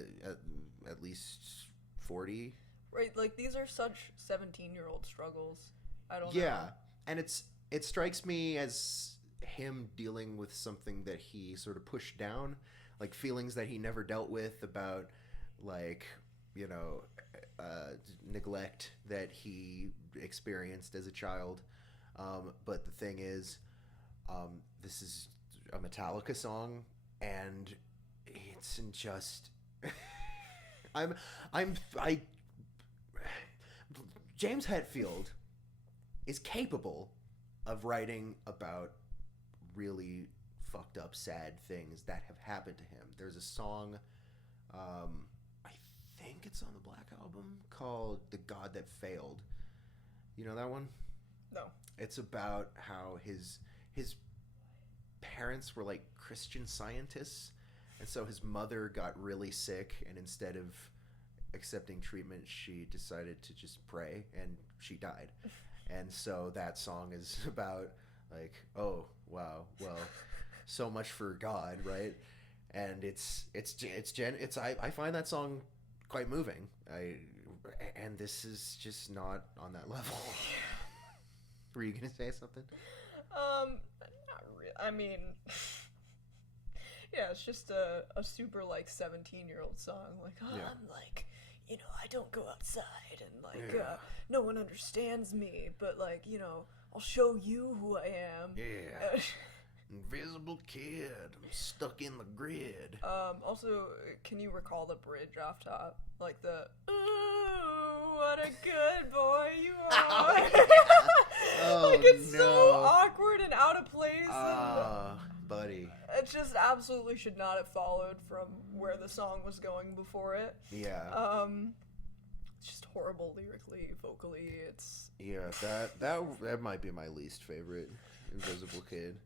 at least 40. Right, like, these are such 17-year-old struggles. I don't know. Yeah, and it strikes me as him dealing with something that he sort of pushed down, like feelings that he never dealt with about, like, neglect that he experienced as a child. But the thing is, this is a Metallica song, and it's just James Hetfield is capable of writing about really fucked up, sad things that have happened to him. There's a song, I think it's on the Black Album, called "The God That Failed." You know that one? No. It's about how his parents were like Christian scientists, and so his mother got really sick, and instead of accepting treatment, she decided to just pray, and she died. And so that song is about like, oh wow, well, so much for God, right? And I find that song quite moving. And this is just not on that level. Were you gonna say something? Not really. I mean, yeah, it's just a super like 17-year-old song. Like, oh, yeah. I'm like, you know, I don't go outside, and like, no one understands me, but like, you know, I'll show you who I am. Yeah. Invisible kid, I'm stuck in the grid. Also, can you recall the bridge off top? Like the, ooh, what a good boy you are. Like, it's so awkward and out of place. Buddy. It just absolutely should not have followed from where the song was going before it. Yeah. It's just horrible lyrically, vocally. It's... Yeah, that might be my least favorite, Invisible Kid.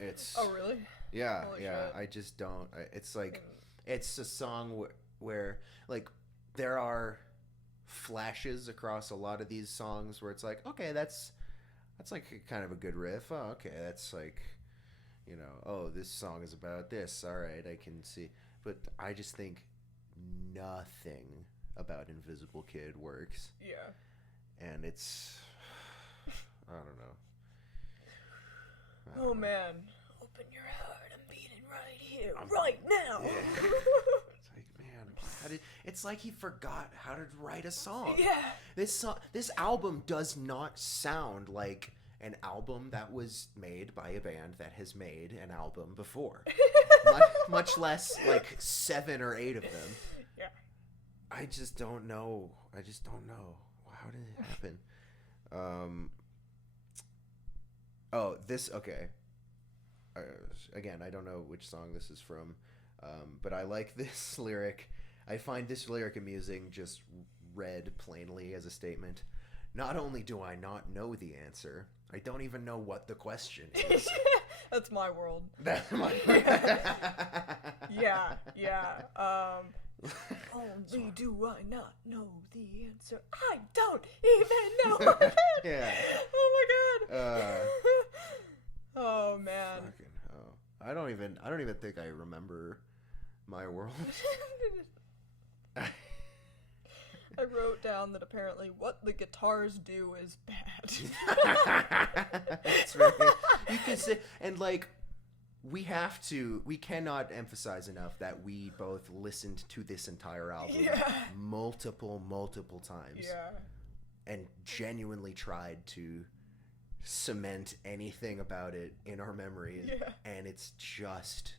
It's... Oh, really? Yeah, Holy yeah. shit. I just don't... It's like... It's a song where, like, there are flashes across a lot of these songs where it's like, okay, that's like kind of a good riff. Oh, okay, that's like, you know, oh, this song is about this. All right, I can see. But I just think nothing about Invisible Kid works. Yeah. And it's... I don't know. Oh, man. Open your heart. I'm beating right here, right now. Yeah. It's like, man, it's like he forgot how to write a song. Yeah. This album does not sound like an album that was made by a band that has made an album before. much less like 7 or 8 of them. Yeah. I just don't know. How did it happen? Okay. Again, I don't know which song this is from, but I like this lyric. I find this lyric amusing, just read plainly as a statement. Not only do I not know the answer, I don't even know what the question is. That's my world. That's my world. Yeah. Only do I not know the answer. I don't even know. Yeah. Oh my god. Oh man. Fucking hell. I don't even think I remember my world. I wrote down that apparently what the guitars do is bad. That's right. You can say, and like, we cannot emphasize enough that we both listened to this entire album multiple times. Yeah. And genuinely tried to cement anything about it in our memories. Yeah. And it's just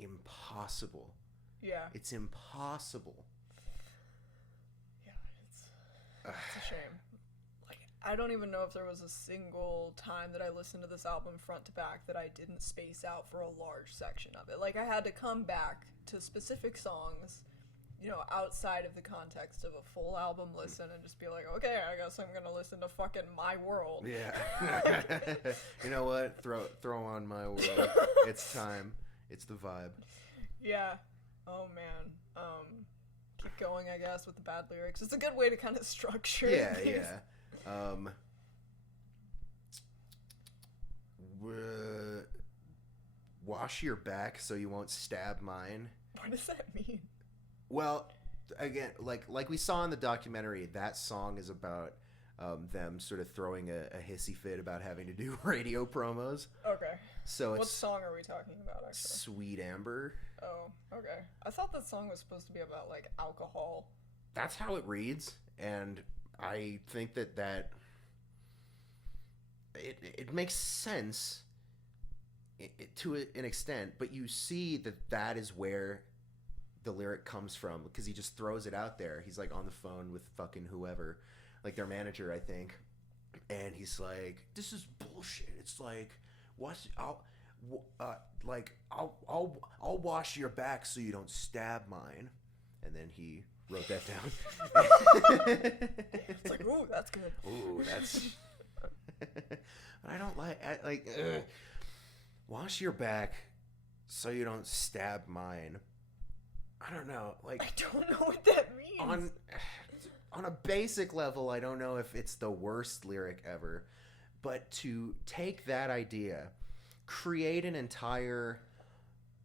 impossible. Yeah. It's impossible. It's a shame. Like, I don't even know if there was a single time that I listened to this album front to back that I didn't space out for a large section of it. Like, I had to come back to specific songs, you know, outside of the context of a full album listen and just be like, okay, I guess I'm gonna listen to fucking My World. Yeah. You know what? Throw on My World. It's time. It's the vibe. Yeah. Oh man. Keep going, I guess, with the bad lyrics. It's a good way to kind of structure things. Yeah. Wash your back so you won't stab mine. What does that mean? Well, again, like we saw in the documentary, that song is about them sort of throwing a hissy fit about having to do radio promos. Okay. So what song are we talking about, actually? Sweet Amber. Oh, okay. I thought that song was supposed to be about, like, alcohol. That's how it reads, and I think that it makes sense to an extent, but you see that is where the lyric comes from, because he just throws it out there. He's, like, on the phone with fucking whoever, like their manager, I think, and he's like, this is bullshit. It's like, I'll wash your back so you don't stab mine. And then he wrote that down. It's like, ooh, that's good. Ooh, that's... I don't like... Wash your back so you don't stab mine. I don't know. Like, I don't know what that means. On a basic level, I don't know if it's the worst lyric ever, but to take that idea, create an entire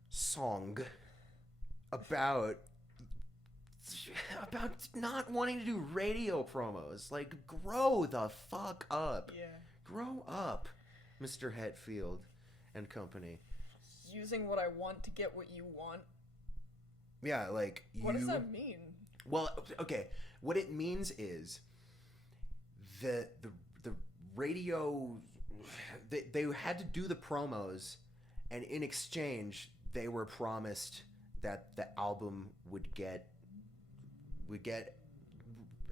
song about not wanting to do radio promos. Like, grow the fuck up. Yeah. Grow up, Mr. Hetfield and company. Using what I want to get what you want. Yeah, like, what does that mean? Well, okay. What it means is the radio, they had to do the promos, and in exchange they were promised that the album would get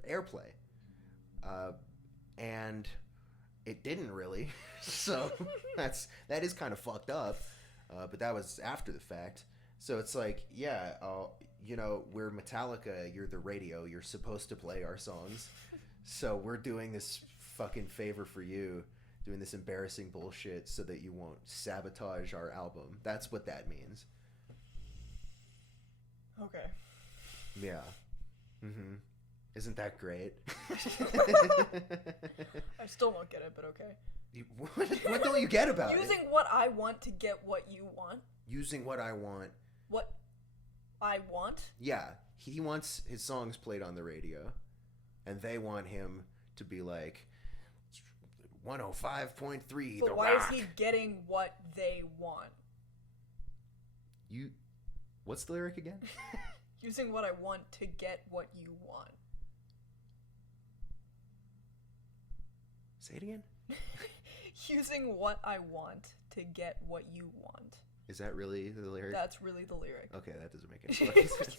airplay, and it didn't really. So that is kind of fucked up, but that was after the fact. So it's like, yeah, we're Metallica, you're the radio, you're supposed to play our songs, so we're doing this fucking favor for you, doing this embarrassing bullshit so that you won't sabotage our album. That's what that means. Okay. Yeah. Mm-hmm. Isn't that great? I still don't get it, but okay. What don't you get about Using what I want to get what you want? Using what I want. What I want? Yeah. He wants his songs played on the radio, and they want him to be like 105.3 But The why Rock. is he getting what they want? What's the lyric again? Using what I want to get what you want. Say it again? Using what I want to get what you want. Is that really the lyric? That's really the lyric. Okay, that doesn't make any fucking sense.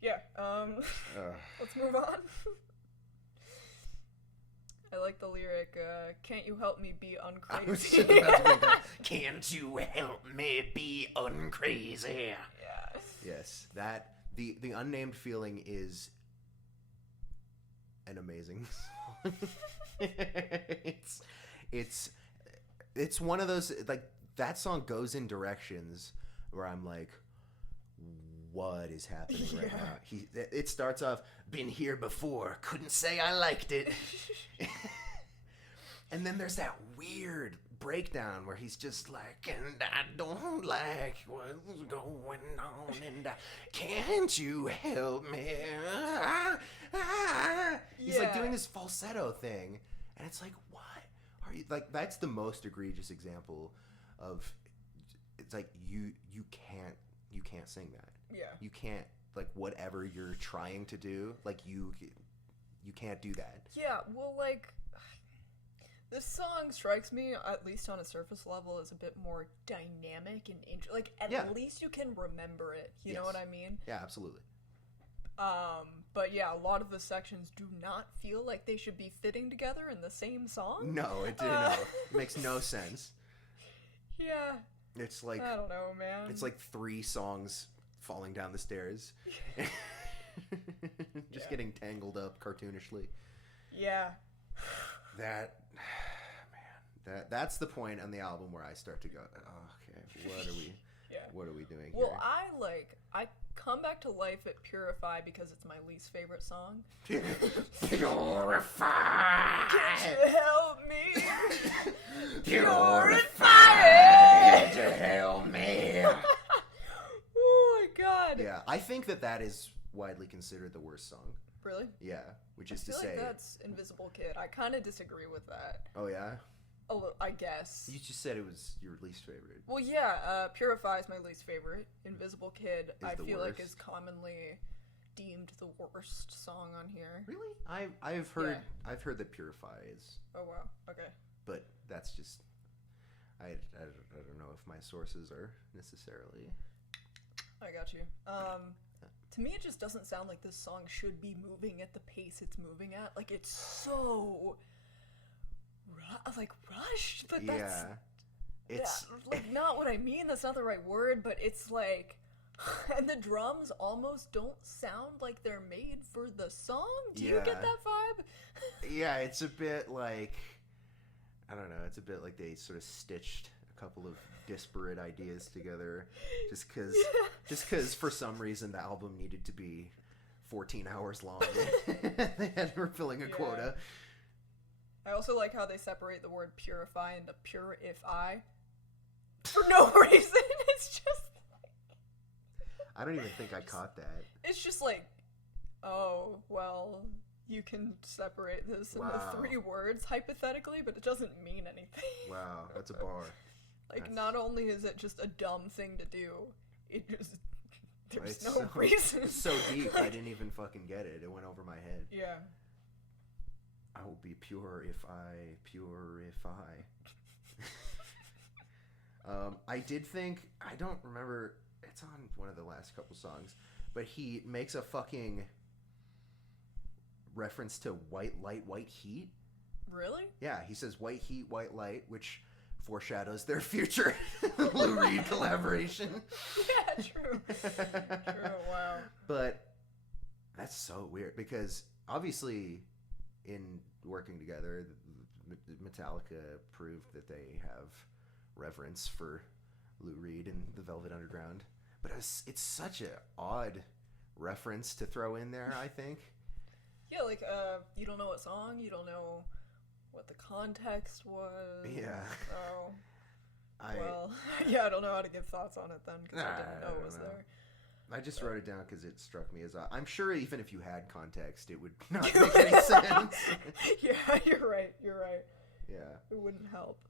Yeah, let's move on. I like the lyric, can't you help me be uncrazy? Can't you help me be uncrazy? Yeah. Yes, that, the Unnamed Feeling is an amazing song. It's one of those, like, that song goes in directions where I'm like, what is happening right now? It starts off, been here before, couldn't say I liked it. And then there's that weird breakdown where he's just like, and I don't like what's going on, and can't you help me? He's like doing this falsetto thing, and it's like, what are you, like, that's the most egregious example of, it's like, you can't sing that. Yeah. You can't, like, whatever you're trying to do, like, you can't do that. Yeah, well, like, this song strikes me, at least on a surface level, as a bit more dynamic and like, at least you can remember it. You know what I mean? Yeah, absolutely. But yeah, a lot of the sections do not feel like they should be fitting together in the same song. No, it makes no sense. Yeah. It's like, I don't know, man. It's like 3 songs falling down the stairs. Just getting tangled up cartoonishly. Yeah. That's the point on the album where I start to go, oh, okay, what are we doing here? Well, I come back to life at Purify because it's my least favorite song. Purify! Can't you help me? Purify! Can't you help me? Oh my god. Yeah, I think that is widely considered the worst song. Really? Yeah, which is I feel like that's Invisible Kid. I kind of disagree with that. Oh yeah? I guess. You just said it was your least favorite. Well, yeah, Purify is my least favorite. Invisible Kid, I feel like, is commonly deemed the worst song on here. Really? I've heard that Purify is. Oh wow. Okay. But that's just, I don't know if my sources are necessarily. I got you. To me, it just doesn't sound like this song should be moving at the pace it's moving at. Like, it's so rushed, but it's like not what I mean. That's not the right word, but it's like, and the drums almost don't sound like they're made for the song. Do you get that vibe? Yeah, it's a bit like, I don't know. It's a bit like they sort of stitched a couple of disparate ideas together, just because for some reason the album needed to be 14 hours long. They were filling a quota. I also like how they separate the word purify into purify for no reason. It's just like... I don't even think I caught that. It's just like, oh, well, you can separate this into 3 words, hypothetically, but it doesn't mean anything. Wow, that's a bar. Not only is it just a dumb thing to do, it just... There's no reason. It's so deep, I didn't even fucking get it. It went over my head. Yeah. I will be pure if I purify. I did think... I don't remember... It's on one of the last couple songs, but he makes a fucking... reference to white light, white heat. Really? Yeah, he says white heat, white light, which foreshadows their future Lou Reed collaboration. Yeah, true. True, wow. But that's so weird because obviously in working together, Metallica proved that they have reverence for Lou Reed and the Velvet Underground. But it's such an odd reference to throw in there, I think. Yeah, like, you don't know what song, you don't know what the context was. Yeah. So, I don't know how to give thoughts on it then, because I didn't know it was there. I just wrote it down because it struck me as I'm sure even if you had context, it would not make any sense. Yeah, you're right. Yeah. It wouldn't help.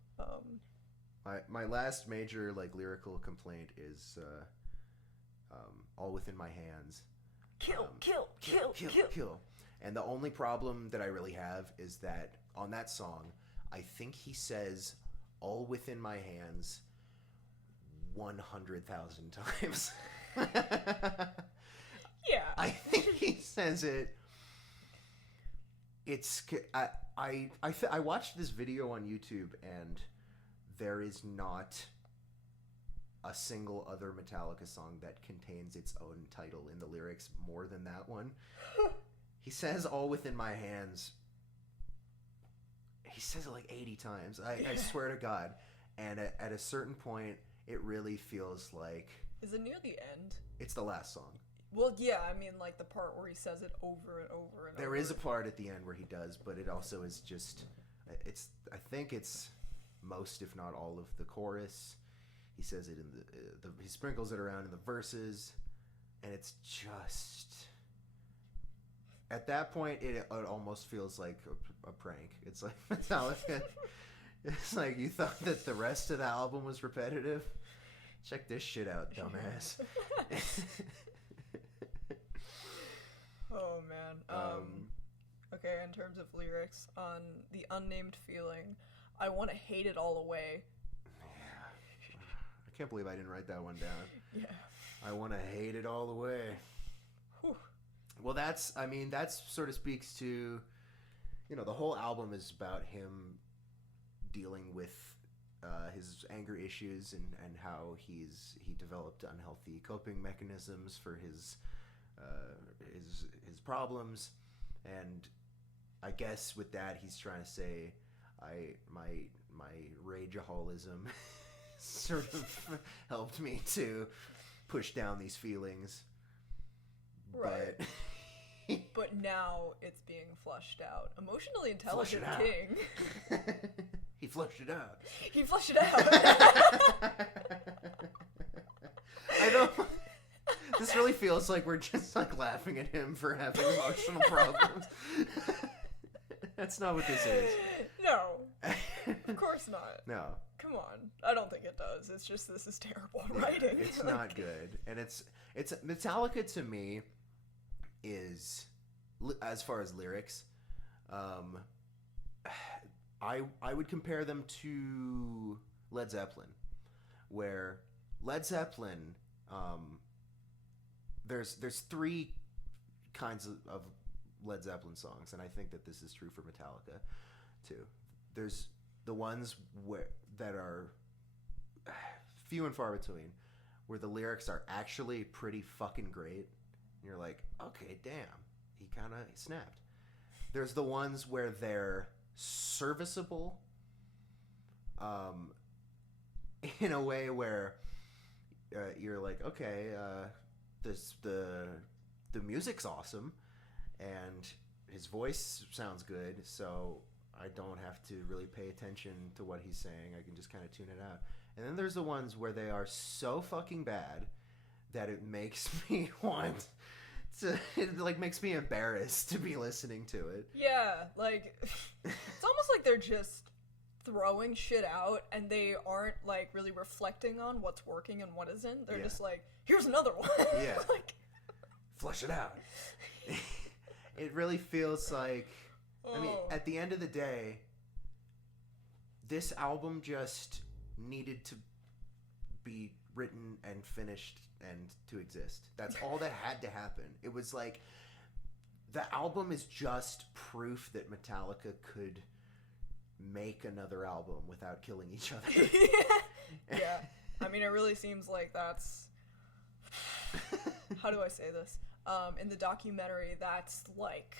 My last major, lyrical complaint is All Within My Hands. Kill. And the only problem that I really have is that on that song, I think he says all within my hands 100,000 times. Yeah. I think he says it. I watched this video on YouTube and there is not a single other Metallica song that contains its own title in the lyrics more than that one. He says all within my hands. He says it like 80 times. I swear to God. And at a certain point, it really feels like... Is it near the end? It's the last song. Well, yeah, I mean, like the part where he says it over and over and over. There is a part at the end where he does, but it also is just... I think it's most, if not all, of the chorus. He says it in he sprinkles it around in the verses, and it's just... At that point, it almost feels like a prank. It's like Metallica. It's like you thought that the rest of the album was repetitive. Check this shit out, dumbass. Oh man. Okay, in terms of lyrics, on The Unnamed Feeling, I want to hate it all away. Yeah. I can't believe I didn't write that one down. Yeah. I want to hate it all away. Whew. Well, that sort of speaks to, the whole album is about him dealing with his anger issues and how he developed unhealthy coping mechanisms for his problems, and I guess with that he's trying to say my rageaholism sort of helped me to push down these feelings. Right. But now it's being flushed out. Emotionally intelligent king. He flushed it out. He flushed it out. I don't... This really feels like we're just laughing at him for having emotional problems. That's not what this is. No. Of course not. No. Come on. I don't think it does. It's just this is terrible writing. It's not good. And it's Metallica to me is, as far as lyrics, I would compare them to Led Zeppelin, where Led Zeppelin, there's 3 kinds of Led Zeppelin songs, and I think that this is true for Metallica too. There's the ones that are few and far between, where the lyrics are actually pretty fucking great. And you're like, okay, damn, he kind of snapped. There's the ones where they're serviceable, um, in a way where you're like, okay, the music's awesome, and his voice sounds good, so I don't have to really pay attention to what he's saying. I can just kind of tune it out. And then there's the ones where they are so fucking bad that it makes me want to, it like makes me embarrassed to be listening to it. Yeah, like it's almost like they're just throwing shit out and they aren't like really reflecting on what's working and what isn't. They're just like, here's another one. Yeah. Like, flush it out. It really feels like, I mean, at the end of the day, this album just needed to be written and finished and to exist. That's all that had to happen. It was like, the album is just proof that Metallica could make another album without killing each other. Yeah. I mean, it really seems like that's... How do I say this? In the documentary, that's like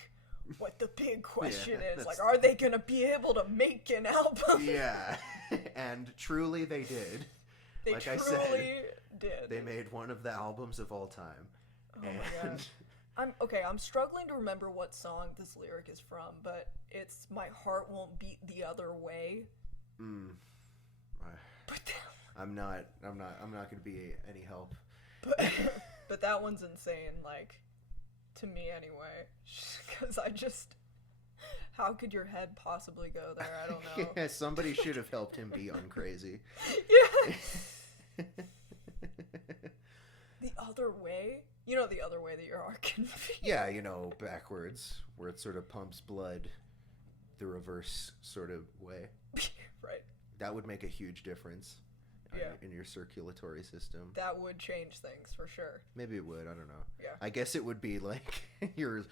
what the big question is. Like, are they gonna be able to make an album? Yeah. And truly they did. They like truly I said, did. They made one of the albums of all time. Oh my god. I'm struggling to remember what song this lyric is from, but it's "My heart won't beat the other way." I'm not gonna be any help. But that one's insane, like, to me anyway. Because how could your head possibly go there? I don't know. Yeah, somebody should have helped him be uncrazy. Yeah. The other way? You know the other way that your heart can be. Yeah, backwards, where it sort of pumps blood the reverse sort of way. Right. That would make a huge difference. Yeah. In your circulatory system. That would change things for sure. Maybe it would, I don't know. Yeah. I guess it would be like your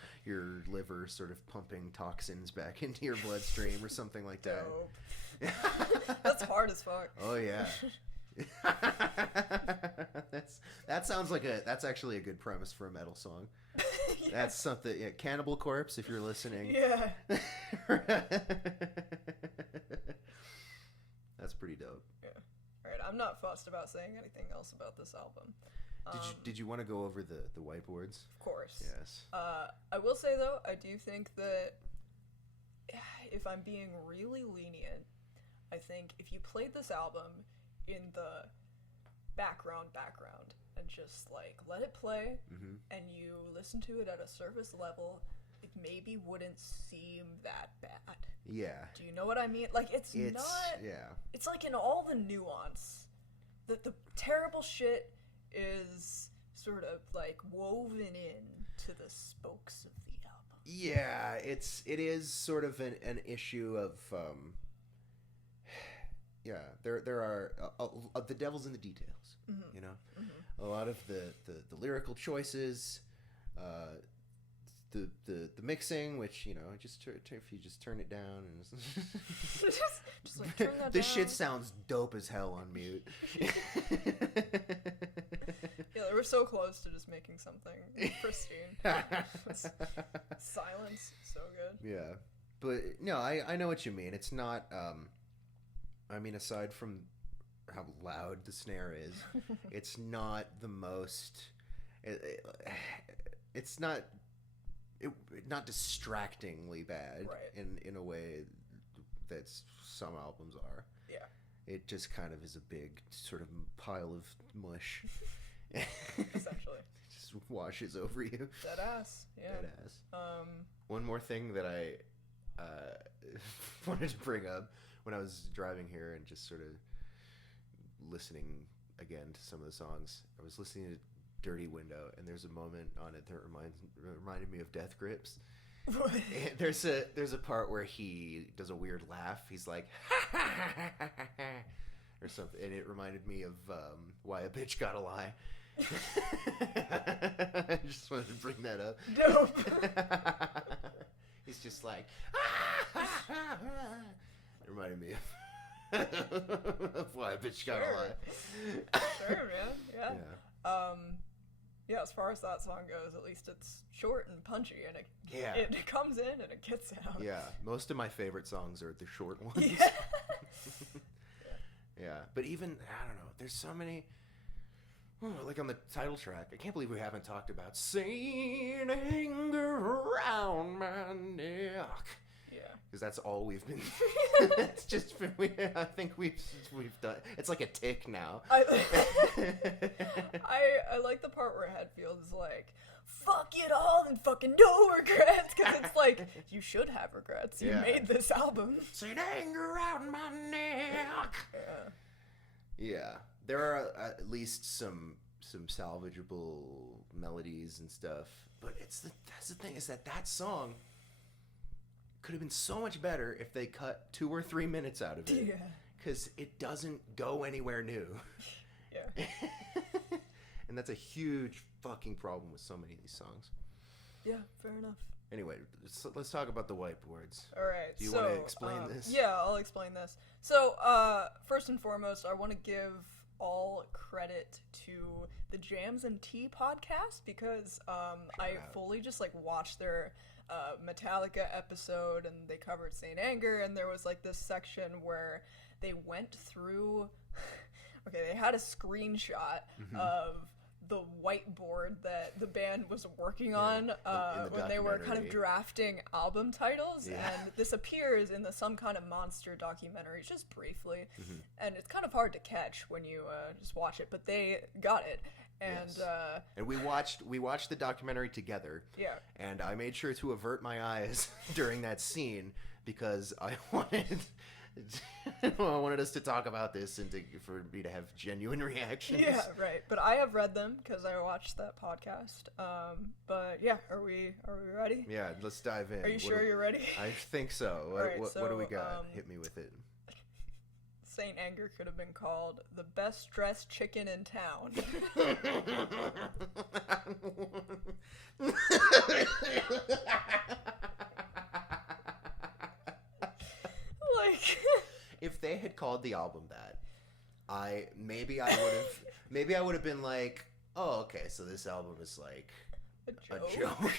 liver sort of pumping toxins back into your bloodstream or something like that. Dope. That's hard as fuck. Oh yeah. That's actually a good premise for a metal song. Yeah. That's something. Yeah, Cannibal Corpse, if you're listening. Yeah. That's pretty dope. Yeah. All right, I'm not fussed about saying anything else about this album. Did you want to go over the whiteboards? Of course. Yes. I will say though, I do think that if I'm being really lenient, I think if you played this album in the background and just like let it play, and you listen to it at a surface level, it maybe wouldn't seem that bad. Yeah. Do you know what I mean? Like it's not. Yeah. It's like in all the nuance, that the terrible shit is sort of like woven in to the spokes of the album. Yeah, it is sort of an issue of yeah, there are the devil's in the details. A lot of the lyrical choices, the mixing, which if you just turn it down and just like turn that this down. shit sounds dope as hell on mute. Yeah, they were so close to just making something pristine. Silence, so good. Yeah, but no, I know what you mean. It's not. I mean, aside from how loud the snare is, it's not the most. It's not. Not distractingly bad, right. in a way that some albums are. Yeah. It just kind of is a big sort of pile of mush. Essentially. It just washes over you. Dead ass. Yeah. Dead ass. One more thing that I wanted to bring up when I was driving here and just sort of listening again to some of the songs. I was listening to Dirty Window, and there's a moment on it that reminded me of Death Grips. And there's a part where he does a weird laugh. He's like or something, and it reminded me of Why a Bitch Gotta Lie. I just wanted to bring that up. Dope. He's just like it reminded me of Why a Bitch Gotta Lie. Sure, man. Yeah. Yeah, as far as that song goes, at least it's short and punchy, and it comes in and it gets out. Yeah, most of my favorite songs are the short ones. Yeah. Yeah, but even I don't know. There's so many. Like on the title track, I can't believe we haven't talked about "Saint Anger Around My Neck." Yeah, because that's all we've been. It's just been. I think we've done. It's like a tick now. I like the part where Hetfield is like, "Fuck it all and fucking no regrets," because it's like you should have regrets. You made this album. Saint Anger Around My Neck. Yeah. Yeah, there are at least some salvageable melodies and stuff, but that's the thing is that song could have been so much better if they cut 2 or 3 minutes out of it. Yeah. Because it doesn't go anywhere new. Yeah. And that's a huge fucking problem with so many of these songs. Yeah, fair enough. Anyway, let's talk about the whiteboards. All right. Do you want to explain this? Yeah, I'll explain this. So, first and foremost, I want to give all credit to the Jams and Tea podcast because I fully just like watched their Metallica episode and they covered Saint Anger, and there was like this section where they went through they had a screenshot of the whiteboard that the band was working on when they were kind of drafting album titles, and this appears in some kind of monster documentary just briefly, and it's kind of hard to catch when you just watch it, but they got it. And and we watched the documentary together. Yeah. And I made sure to avert my eyes during that scene because I wanted us to talk about this and for me to have genuine reactions. Yeah, right. But I have read them because I watched that podcast. But yeah, are we ready? Yeah, let's dive in. Are you sure you're ready? I think so. What do we got? Hit me with it. Saint Anger could have been called the best dressed chicken in town. Like, if they had called the album that, maybe I would have been like, oh, okay, so this album is like a joke.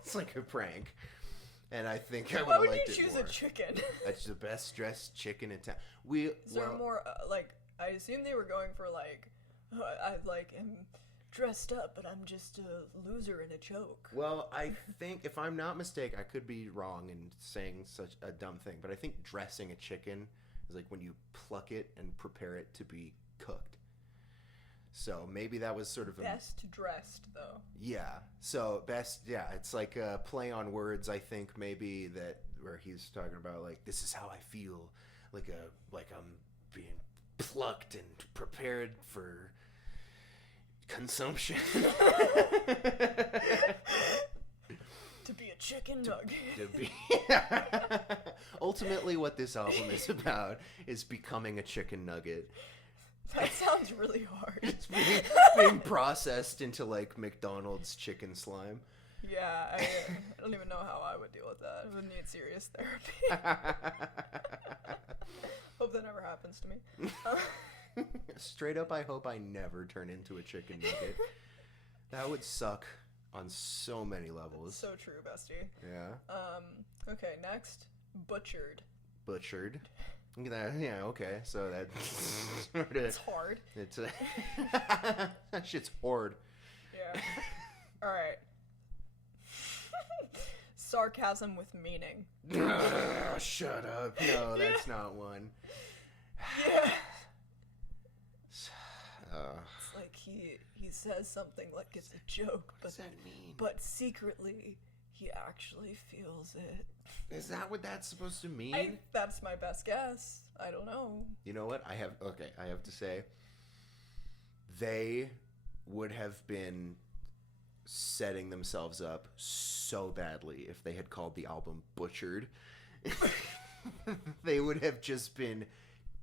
It's like a prank. And I think I would have liked it more. Why would you choose a chicken? It's the best dressed chicken in town. Is there more, I assume they were going for, I am dressed up, but I'm just a loser in a joke. Well, I think, if I'm not mistaken, I could be wrong in saying such a dumb thing, but I think dressing a chicken is like when you pluck it and prepare it to be cooked. So maybe that was sort of best dressed, though. Yeah. So best, yeah. It's like a play on words. I think maybe that where he's talking about like this is how I feel, like I'm being plucked and prepared for consumption. To be a chicken nugget. Ultimately, what this album is about is becoming a chicken nugget. That sounds really hard. It's being processed into like McDonald's chicken slime. Yeah, I don't even know how I would deal with that. I would need serious therapy. Hope that never happens to me. Straight up, I hope I never turn into a chicken nugget. That would suck on so many levels. So true, bestie. Yeah. Okay, next. Butchered. Yeah, okay. So that it's hard. It's that shit's hard. Yeah. All right. Sarcasm with meaning. Shut up. No, that's not one. Yeah. It's like he says something like it's a joke, what does that mean? But secretly he actually feels it. Is that what that's supposed to mean? That's my best guess. I don't know. You know what? I have to say, they would have been setting themselves up so badly if they had called the album Butchered. They would have just been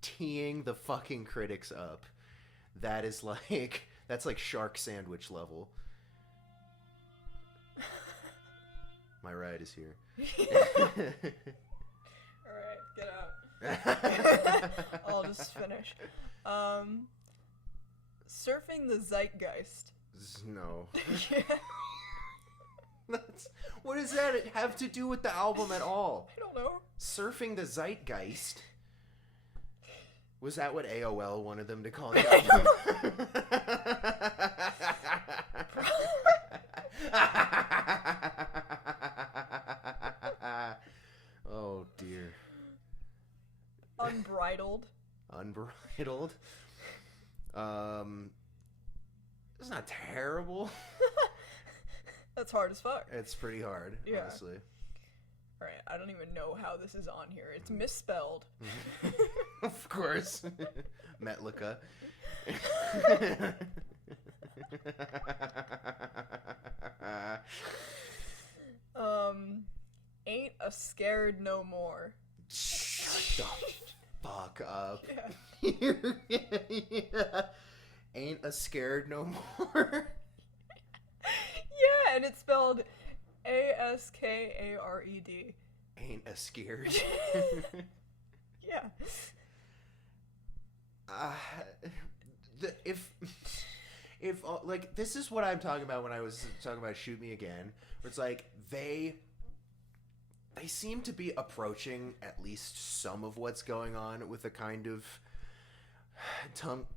teeing the fucking critics up. That's like Shark Sandwich level. My ride is here. Alright, get out. I'll just finish. Surfing the zeitgeist. No. What does that have to do with the album at all? I don't know. Surfing the zeitgeist. Was that what AOL wanted them to call the album? Oh dear. Unbridled. Unbridled. It's not terrible. That's hard as fuck. It's pretty hard, Yeah. honestly. Alright, I don't even know how this is on here. It's misspelled. Of course. Metallica. Ain't a scared no more. Shut the fuck up. Yeah. Ain't a scared no more. Yeah, and it's spelled ASKARED. Ain't a scared. Yeah. If like, this is what I'm talking about when I was talking about Shoot Me Again, where it's like they seem to be approaching at least some of what's going on with a kind of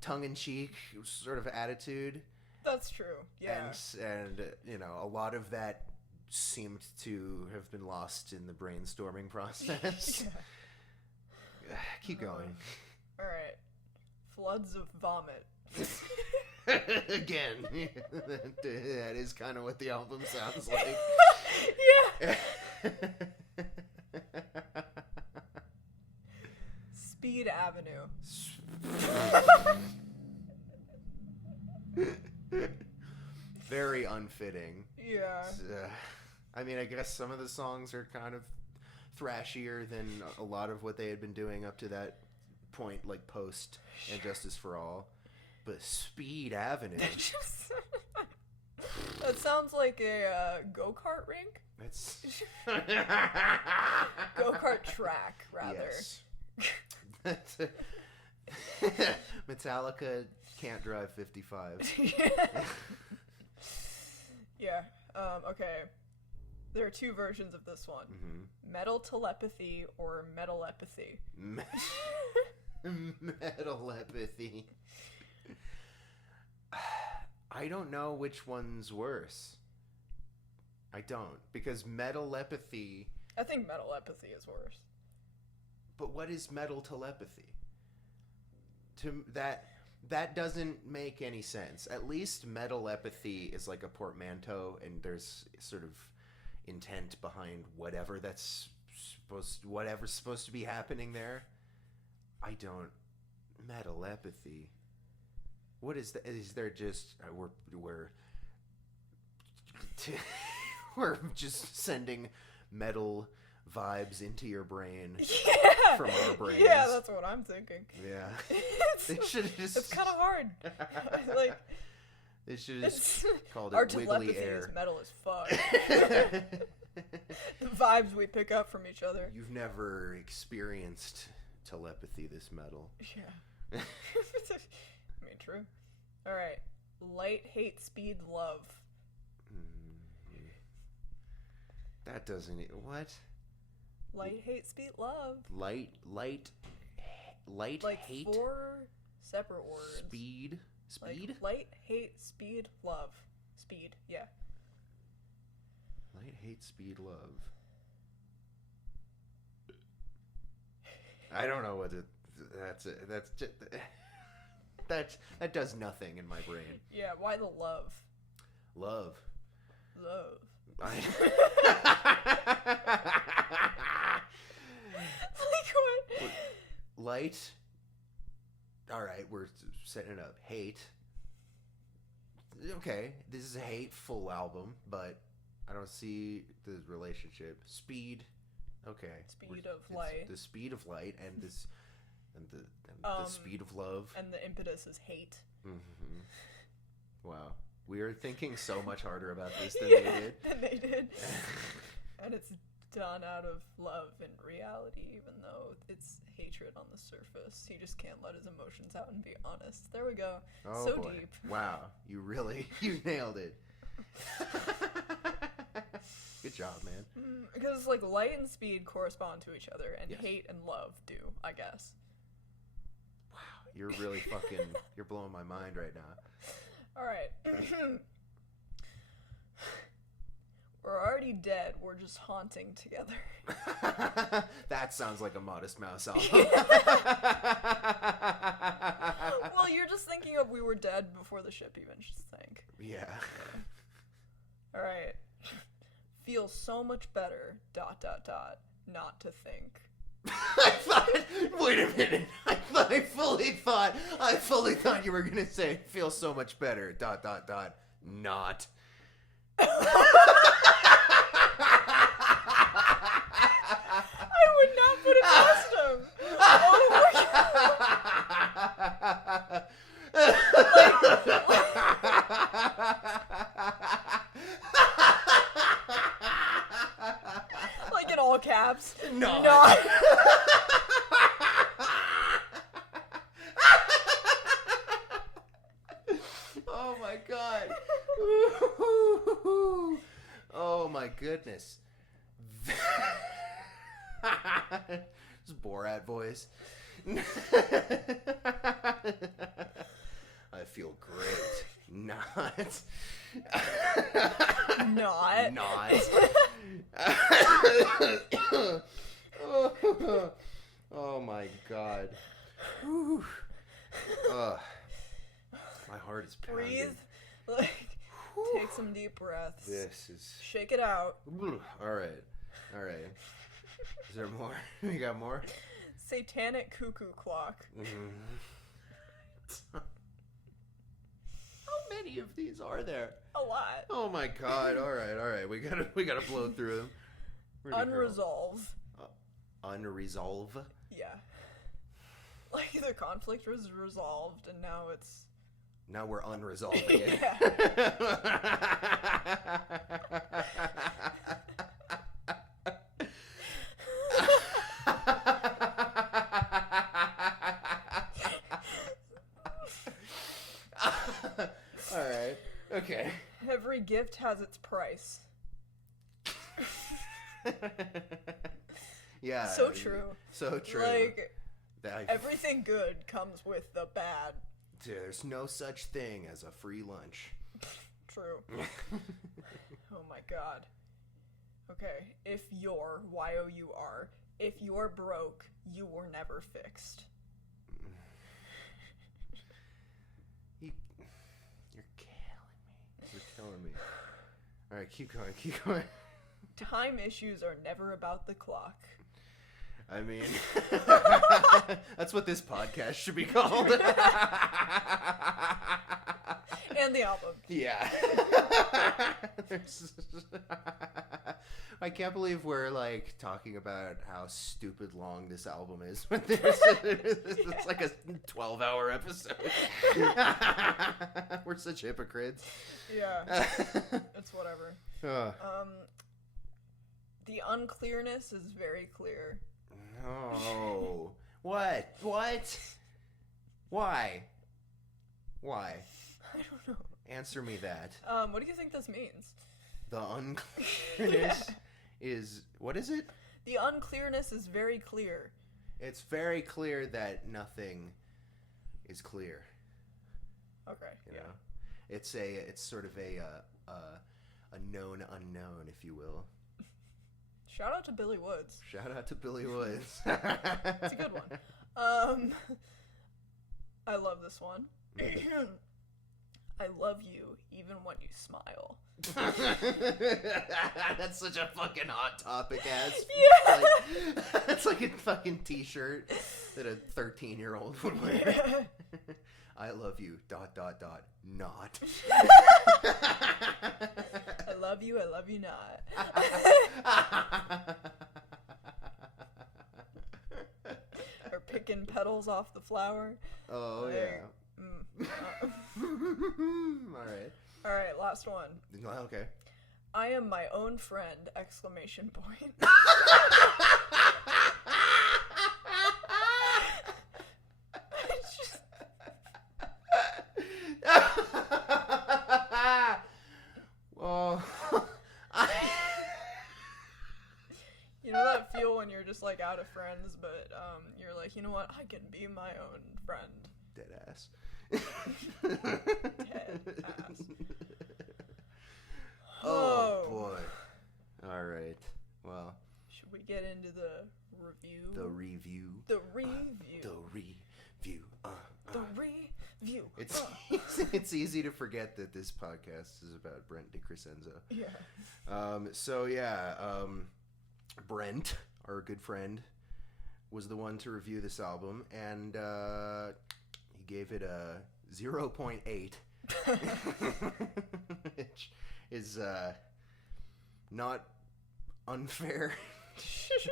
tongue-in-cheek sort of attitude. That's true. Yeah. And you know, a lot of that seemed to have been lost in the brainstorming process. Yeah. Keep going. All right. Floods of vomit. Again, that is kind of what the album sounds like. Yeah. Speed Avenue. Very unfitting. Yeah. I mean, I guess some of the songs are kind of thrashier than a lot of what they had been doing up to that point, like post And Justice for All. But Speed Avenue. That sounds like a go-kart rink. That's Go-kart track, rather. Yes. Metallica can't drive 55. Yeah. Okay. There are two versions of this one. Mm-hmm. Metal telepathy or metalepathy. Metalepathy. I don't know which one's worse. I don't, because metalepathy. I think metalepathy is worse. But what is metal telepathy? To that doesn't make any sense. At least metalepathy is like a portmanteau, and there's sort of intent behind whatever's supposed to be happening there. I don't. Metalepathy. What is that? Is there just we're just sending metal vibes into your brain from our brains? Yeah, that's what I'm thinking. Yeah. It's kind of hard. Like, they should have just called our it wiggly telepathy air. is metal as fuck. The vibes we pick up from each other. You've never experienced telepathy this metal. Yeah. I mean, true. All right. Light, hate, speed, love. That doesn't. What? Light, hate, speed, love. Light, Like hate. 4 separate words. Speed. Like light, hate, speed, love. Speed. Yeah. Light, hate, speed, love. I don't know what it. That's it. That's just. That does nothing in my brain. Yeah, why the love? Love. Like what? Light. All right, we're setting it up. Hate. Okay, this is a hateful album, but I don't see the relationship. Speed. Okay. Speed of light. The speed of light and this. And the speed of love. And the impetus is hate. Mm-hmm. Wow. We are thinking so much harder about this than Yeah, they did. than they did. And it's done out of love and reality, even though it's hatred on the surface. He just can't let his emotions out and be honest. There we go. Oh, so boy. deep. Wow. You nailed it. Good job, man. Because, like, light and speed correspond to each other, and Yes. hate and love do, I guess. Wow. You're really fucking... You're blowing my mind right now. All right. We're already dead. We're just haunting together. That sounds like a Modest Mouse album. Well, you're just thinking of we were dead before the ship even sank. Yeah. All right. Feels so much better, ... not to think. Wait a minute. I fully thought you were going to say feels so much better, ... not. I would not put it past him. Oh my God. Like in all caps. Not. Oh my God. Oh my goodness. This Borat voice. I feel great. Not. Oh my God. Whew. My heart is pounding. Breathe. Take some deep breaths. This is... Shake it out. All right. Is there more? We got more? Satanic cuckoo clock. How many of these are there? A lot. Oh my God. All right. We gotta blow through them. Unresolve. Unresolve? Yeah. Like the conflict was resolved and now it's... Now we're unresolving it. Yeah. All right. Okay. Every gift has its price. Yeah. So true. So true. Like, everything good comes with the bad. There's no such thing as a free lunch. True. Oh my God. Okay. If you're, Y-O-U-R, if you're broke, you were never fixed. You're killing me. All right, keep going. Time issues are never about the clock. I mean, that's what this podcast should be called. And the album. Yeah. I can't believe we're like talking about how stupid long this album is. It's like a 12-hour episode. We're such hypocrites. Yeah. It's whatever. The unclearness is very clear. No. What? Why? I don't know. Answer me that. What do you think this means? The unclearness is... What is it? The unclearness is very clear. It's very clear that nothing is clear. Okay. You know? It's sort of a known unknown, if you will. Shout out to Billy Woods. Shout out to Billy Woods. It's a good one. I love this one. I love you even when you smile. That's such a fucking Hot Topic ass. Yeah. Like, it's like a fucking t-shirt that a 13-year-old would wear. Yeah. I love you, ... not. I love you not. Or picking petals off the flower. Oh, like, yeah. All right, last one. Okay. I am my own friend, ! It's just... Well, You know that feel when you're just like out of friends, but you're like, you know what? I can be my own friend. ass. Dead ass. Oh boy. All right. Well, should we get into the review? The review. The review. The review. The review. It's easy to forget that this podcast is about Brent DiCrescenzo. Yeah. So Brent, our good friend, was the one to review this album, and he gave it a 0.8, which is not unfair,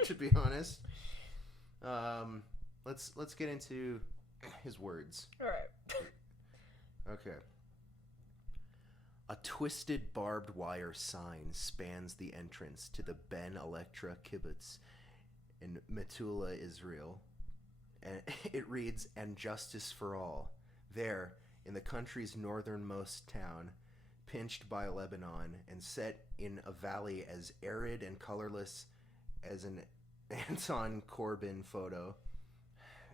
to be honest. Let's get into his words. All right. Okay. A twisted barbed wire sign spans the entrance to the Ben Electra kibbutz in Metula, Israel. And it reads, "And justice for all. There, in the country's northernmost town, pinched by Lebanon and set in a valley as arid and colorless as an Anton Corbijn photo."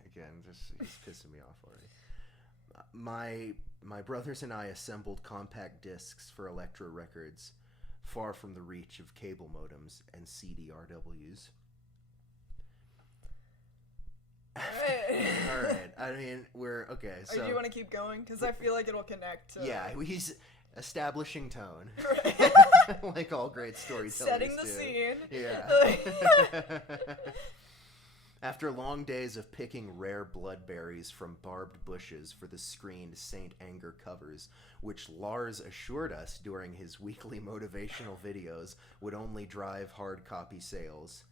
Again, he's pissing me off already. My brothers and I assembled compact discs for Elektra Records, far from the reach of cable modems and CDRWs. All right. I mean, we're okay. So do you want to keep going? Because I feel like it'll connect. Yeah, he's establishing tone, like all great storytellers setting the do. scene. Yeah. After long days of picking rare bloodberries from barbed bushes for the screened Saint Anger covers, which Lars assured us during his weekly motivational videos would only drive hard copy sales,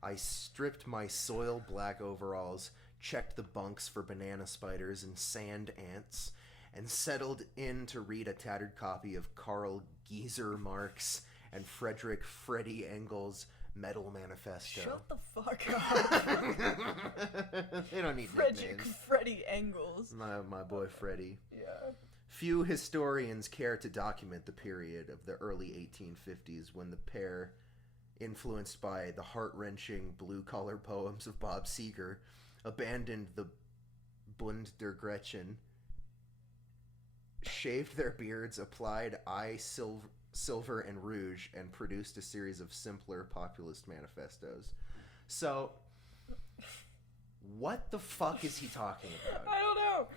I stripped my soil black overalls, checked the bunks for banana spiders and sand ants, and settled in to read a tattered copy of Karl Gieser Marx and Frederick Freddy Engels' Metal Manifesto. Shut the fuck up. They don't need Frederick nicknames. Freddy Engels. My boy Freddy. Yeah. Few historians care to document the period of the early 1850s when the pair, influenced by the heart-wrenching blue-collar poems of Bob Seger, abandoned the Bund der Gretchen, shaved their beards, applied silver and rouge, and produced a series of simpler populist manifestos. So, what the fuck is he talking about? I don't know.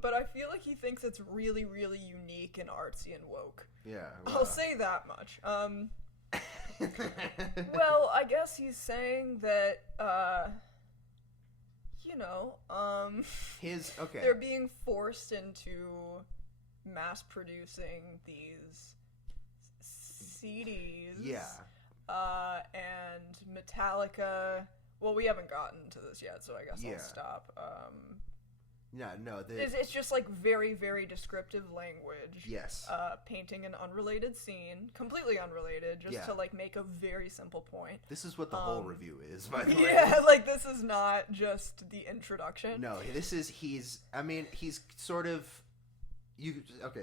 But I feel like he thinks it's really, really unique and artsy and woke. Yeah. I'll say that much. Well, I guess he's saying that, they're being forced into mass producing these CDs. Yeah. And Metallica. Well, we haven't gotten to this yet, so I guess Yeah. I'll stop. Yeah, no. It's just like very, very descriptive language. Yes. Painting an unrelated scene, completely unrelated, just to like make a very simple point. This is what the whole review is, by the way. Yeah, like this is not just the introduction. No, he's sort of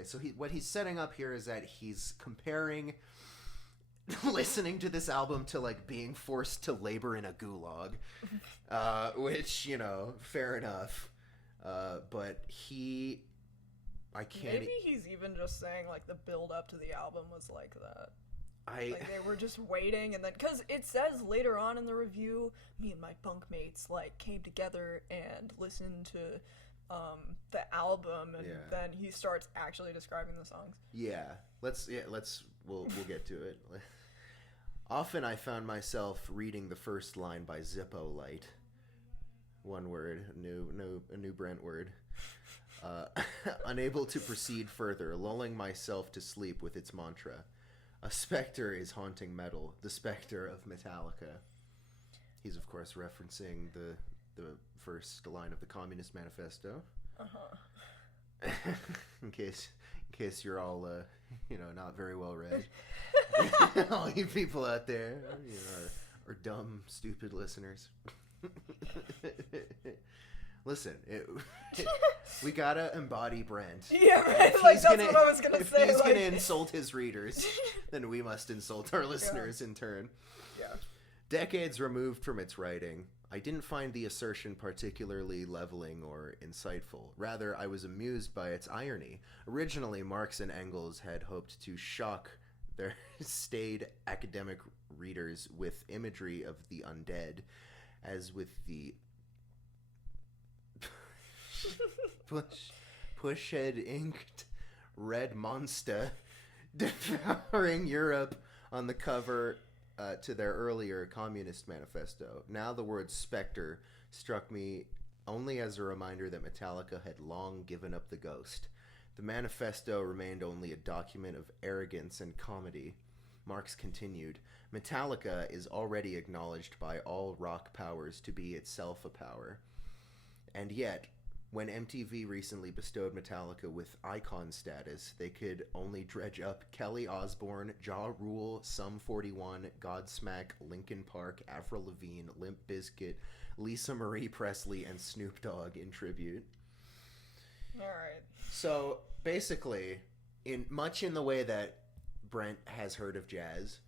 so what he's setting up here is that he's comparing listening to this album to like being forced to labor in a gulag, which, fair enough. But I can't. Maybe he's even just saying like the build up to the album was like that. Like they were just waiting, and then because it says later on in the review, me and my bunkmates like came together and listened to the album, and then he starts actually describing the songs. We'll get to it. Often I found myself reading the first line by Zippo Light. One word, a new Brent word. Unable to proceed further, lulling myself to sleep with its mantra. A specter is haunting metal, the specter of Metallica. He's, of course, referencing the first line of the Communist Manifesto. Uh-huh. in case you're all, not very well read. All you people out there, are dumb, stupid listeners. Listen, we gotta embody Brent. Yeah, right. Like that's what I was gonna say. If he's gonna insult his readers, then we must insult our listeners in turn. Yeah. Decades removed from its writing, I didn't find the assertion particularly leveling or insightful. Rather, I was amused by its irony. Originally, Marx and Engels had hoped to shock their staid academic readers with imagery of the undead, as with the push-head inked red monster devouring Europe on the cover to their earlier Communist Manifesto. Now the word specter struck me only as a reminder that Metallica had long given up the ghost. The manifesto remained only a document of arrogance and comedy. Marx continued, Metallica is already acknowledged by all rock powers to be itself a power. And yet, when MTV recently bestowed Metallica with icon status, they could only dredge up Kelly Osbourne, Ja Rule, Sum 41, Godsmack, Linkin Park, Avril Lavigne, Limp Bizkit, Lisa Marie Presley, and Snoop Dogg in tribute. Alright. So, basically, in the way that Brent has heard of jazz,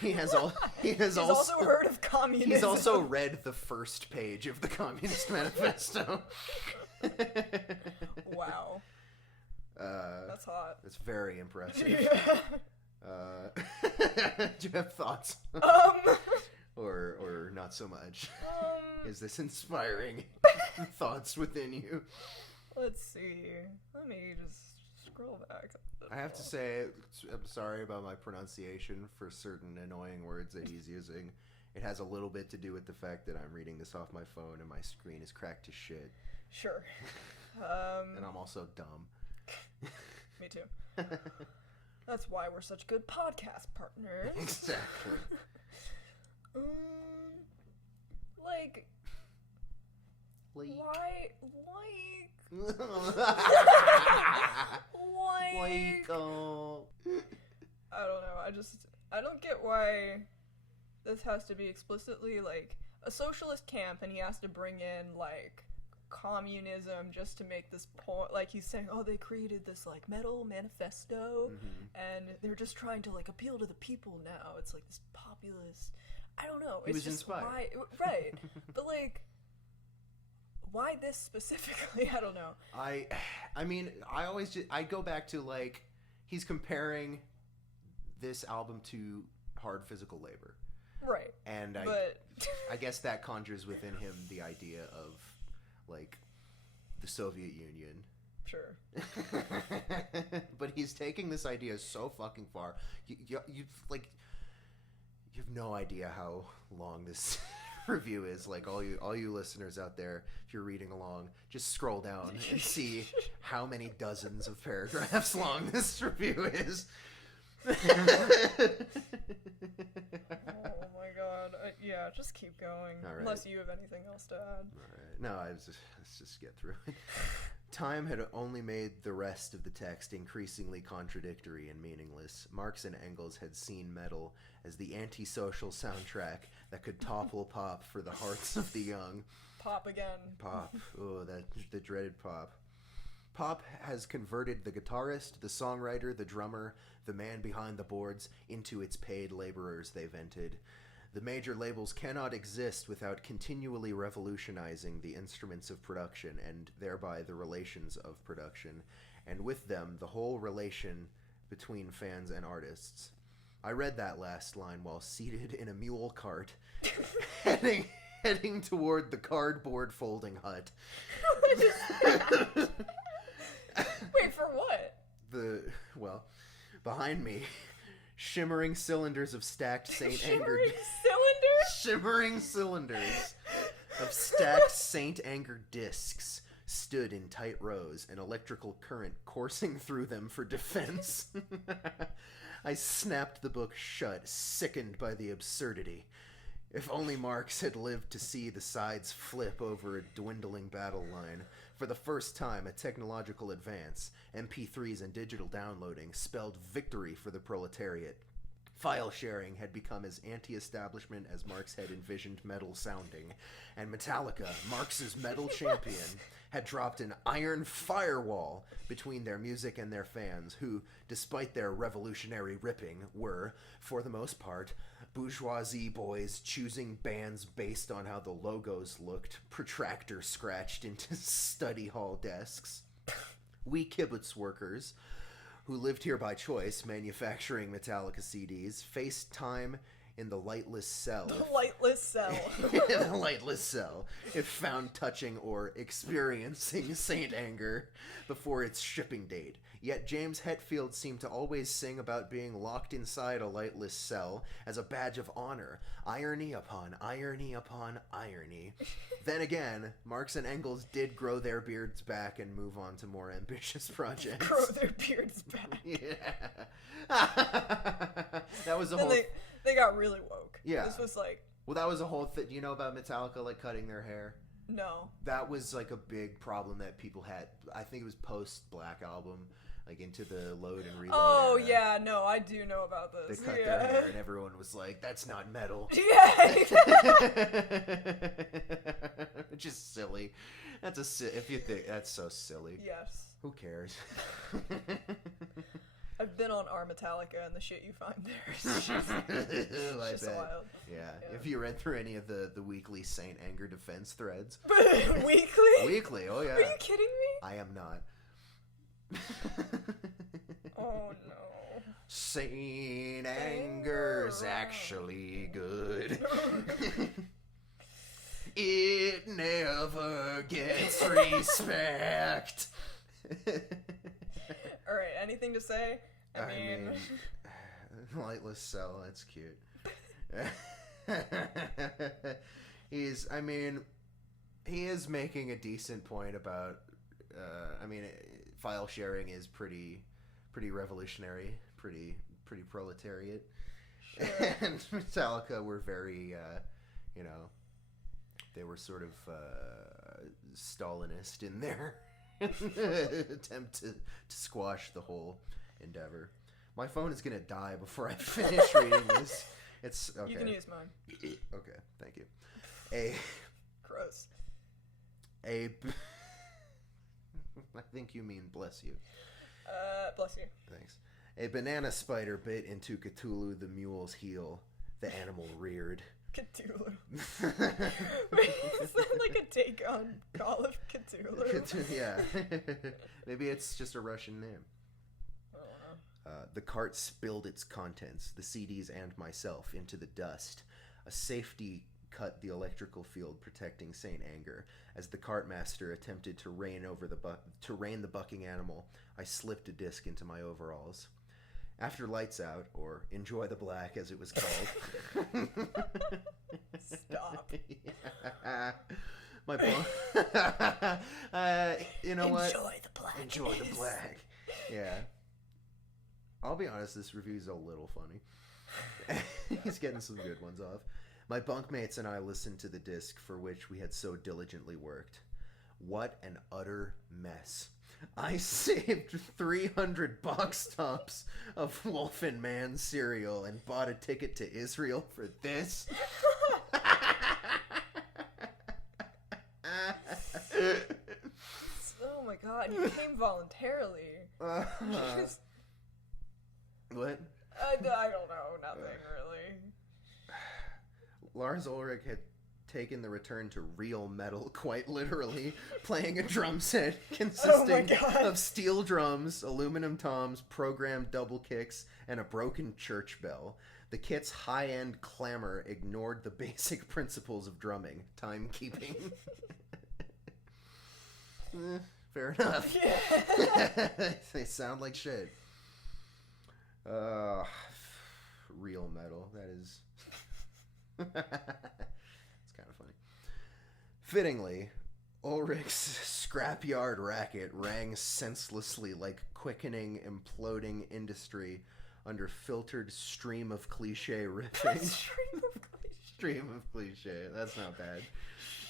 he has also heard of communism. He's also read the first page of the Communist Manifesto. Wow. That's hot. That's very impressive. Do you have thoughts? Or not so much? Is this inspiring thoughts within you? Let's see. Let me just scroll back. I have to say, I'm sorry about my pronunciation for certain annoying words that he's using. It has a little bit to do with the fact that I'm reading this off my phone and my screen is cracked to shit. Sure. And I'm also dumb. Me too. That's why we're such good podcast partners. Exactly. Like... Why? I don't know. I don't get why this has to be explicitly like a socialist camp, and he has to bring in like communism just to make this point. Like he's saying, oh, they created this like metal manifesto, and they're just trying to like appeal to the people now. It's like this populist. I don't know. He was inspired, right? But like. Why this specifically? I don't know. I mean, I go back to like he's comparing this album to Hard Physical Labor, right? And I guess that conjures within him the idea of like the Soviet Union. Sure. But he's taking this idea so fucking far. You have no idea how long this review is. Like all you listeners out there, if you're reading along, just scroll down and see how many dozens of paragraphs long this review is. Oh my god. Yeah, just keep going. Right. Unless you have anything else to add. Alright. No, let's just get through it. Time had only made the rest of the text increasingly contradictory and meaningless. Marx and Engels had seen metal as the antisocial soundtrack that could topple pop for the hearts of the young. Pop again. Pop. Oh, the dreaded pop. Pop has converted the guitarist, the songwriter, the drummer, the man behind the boards into its paid laborers they've entered. The major labels cannot exist without continually revolutionizing the instruments of production and thereby the relations of production, and with them the whole relation between fans and artists. I read that last line while seated in a mule cart, heading toward the cardboard folding hut. Wait, for what? Behind me, shimmering cylinders of stacked St. Anger... Shimmering cylinders of stacked St. Anger discs stood in tight rows, an electrical current coursing through them for defense. I snapped the book shut, sickened by the absurdity. If only Marx had lived to see the sides flip over a dwindling battle line. For the first time, a technological advance, MP3s and digital downloading, spelled victory for the proletariat. File sharing had become as anti-establishment as Marx had envisioned metal sounding, and Metallica, Marx's metal champion, had dropped an iron firewall between their music and their fans, who, despite their revolutionary ripping, were, for the most part, bourgeoisie boys choosing bands based on how the logos looked, protractor scratched into study hall desks. We kibbutz workers, who lived here by choice, manufacturing Metallica CDs, faced time in the lightless cell. The lightless cell. The lightless cell. If found touching or experiencing Saint Anger before its shipping date. Yet James Hetfield seemed to always sing about being locked inside a lightless cell as a badge of honor. Irony upon irony upon irony. Then again, Marx and Engels did grow their beards back and move on to more ambitious projects. Grow their beards back. Yeah. That was a whole... They got really woke. Yeah. This was like... Well, that was a whole thing. You know about Metallica, like, cutting their hair? No. That was, like, a big problem that people had. I think it was post-Black Album, like, into the Load and Reload Oh, era. yeah. No, I do know about this. They cut their hair, and everyone was like, that's not metal. Yeah. Which is silly. If you think... That's so silly. Yes. Who cares? I've been on our Metallica, and the shit you find there is just, I just bet. wild. Yeah. If you read through any of the weekly Saint Anger defense threads. Weekly? Weekly, oh yeah. Are you kidding me? I am not. Oh no. Saint Anger's actually good. It never gets respect. Alright, anything to say? I mean... Lightless Cell, that's cute. He is making a decent point about, file sharing is pretty revolutionary, pretty proletariat. Sure. And Metallica were very, they were sort of Stalinist in their attempt to squash the whole endeavor. My phone is gonna die before I finish reading this. It's okay. You can use mine. Okay, thank you. Gross. I think you mean bless you. Bless you. Thanks. A banana spider bit into Cthulhu the mule's heel. The animal reared. Cthulhu. Is that like a take on Call of Cthulhu? Yeah. Maybe it's just a Russian name. I don't know. The cart spilled its contents, the CDs and myself, into the dust. A safety cut the electrical field protecting Saint Anger. As the cartmaster attempted to rein the bucking animal, I slipped a disc into my overalls. After Lights Out, or Enjoy the Black as it was called. Stop. Yeah. My you know what? Enjoy the Black. Enjoy the Black. Yeah. I'll be honest, this review's a little funny. He's getting some good ones off. My bunkmates and I listened to the disc for which we had so diligently worked. What an utter mess. I saved 300 box tops of Wolf and Man cereal and bought a ticket to Israel for this. Oh my god, you came voluntarily. What? I don't know, nothing really. Lars Ulrich had taken the return to real metal quite literally, playing a drum set consisting of steel drums, aluminum toms, programmed double kicks, and a broken church bell. The kit's high-end clamor ignored the basic principles of drumming, timekeeping. Fair enough. Yeah. They sound like shit. Real metal, that is... It's kind of funny. Fittingly, Ulrich's scrapyard racket rang senselessly like quickening, imploding industry under filtered stream of cliche riffing. Stream of cliche. That's not bad.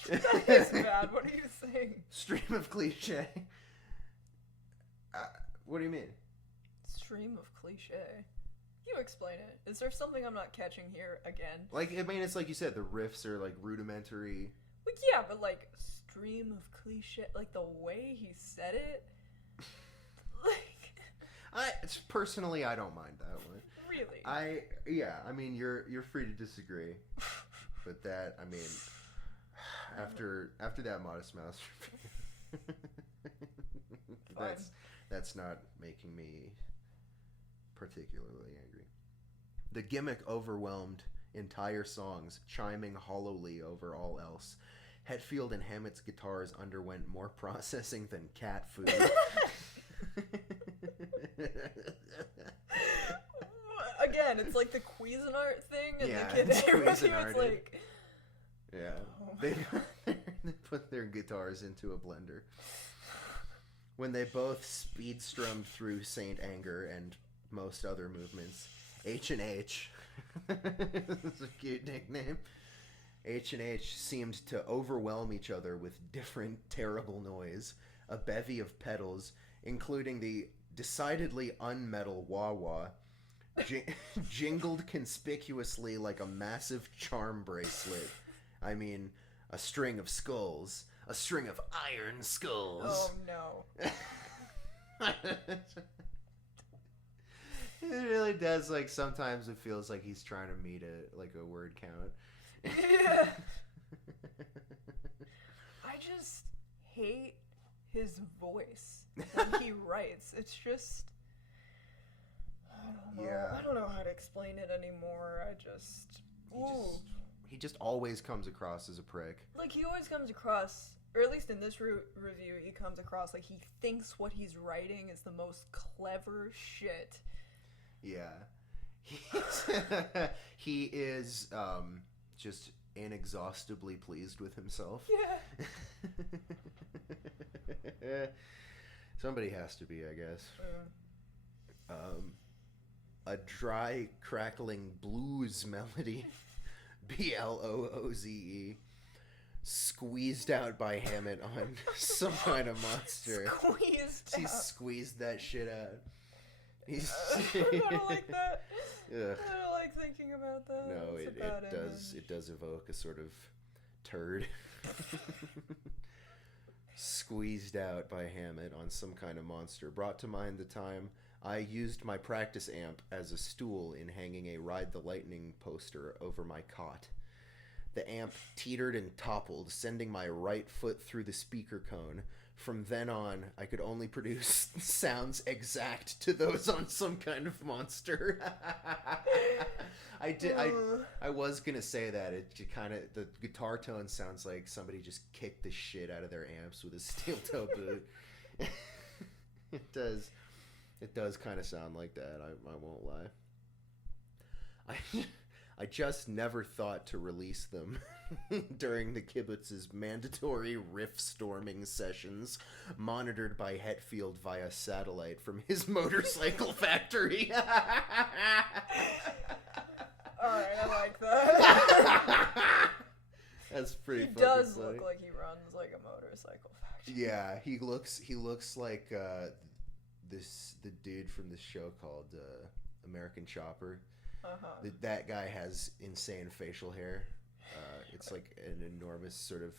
That is bad. What are you saying? Stream of cliche. What do you mean? Stream of cliche. You explain it. Is there something I'm not catching here again? Like, I mean, it's like you said, the riffs are like rudimentary. Well, yeah, but like stream of cliche. Like, the way he said it. Like... Personally, I don't mind that one. Really? I mean, you're free to disagree. But that, I mean, after that Modest Mouse that's not making me particularly angry. The gimmick overwhelmed entire songs, chiming hollowly over all else. Hetfield and Hammett's guitars underwent more processing than cat food. Again, it's like the Cuisinart thing, and yeah, the kid it's review, Cuisinart. it's like... Yeah. Oh They put their guitars into a blender. When they both speed strummed through Saint Anger and most other movements, H&H, that's a cute nickname, H&H seemed to overwhelm each other with different terrible noise, a bevy of pedals, including the decidedly unmetal wah-wah, jingled conspicuously like a massive charm bracelet. I mean, a string of skulls. A string of iron skulls. Oh, no. It really does, like, sometimes it feels like he's trying to meet a word count. Yeah. I just hate his voice when he writes. It's just... I don't know. Yeah. I don't know how to explain it anymore. He just always comes across as a prick. Like, he always comes across, or at least in this review, he comes across like he thinks what he's writing is the most clever shit. Yeah. He is just inexhaustibly pleased with himself. Yeah. Somebody has to be, I guess. A dry, crackling blues melody, Blooze, squeezed out by Hammett on Some Kind of Monster. He squeezed that shit out. I don't like that. Ugh. I don't like thinking about that. No, It's it a bad does. image. It does evoke a sort of turd. Squeezed out by Hammett on Some Kind of Monster brought to mind the time I used my practice amp as a stool in hanging a Ride the Lightning poster over my cot. The amp teetered and toppled, sending my right foot through the speaker cone. From then on, I could only produce sounds exact to those on Some Kind of Monster. I was gonna say that it kind of, the guitar tone sounds like somebody just kicked the shit out of their amps with a steel toe boot. It does kind of sound like that. I won't lie. I just never thought to release them during the kibbutz's mandatory riff storming sessions, monitored by Hetfield via satellite from his motorcycle factory. Alright, I like that. That's pretty funny. He does look like he runs like a motorcycle factory. Yeah, he looks like the dude from this show called American Chopper. Uh-huh. That guy has insane facial hair. It's like an enormous sort of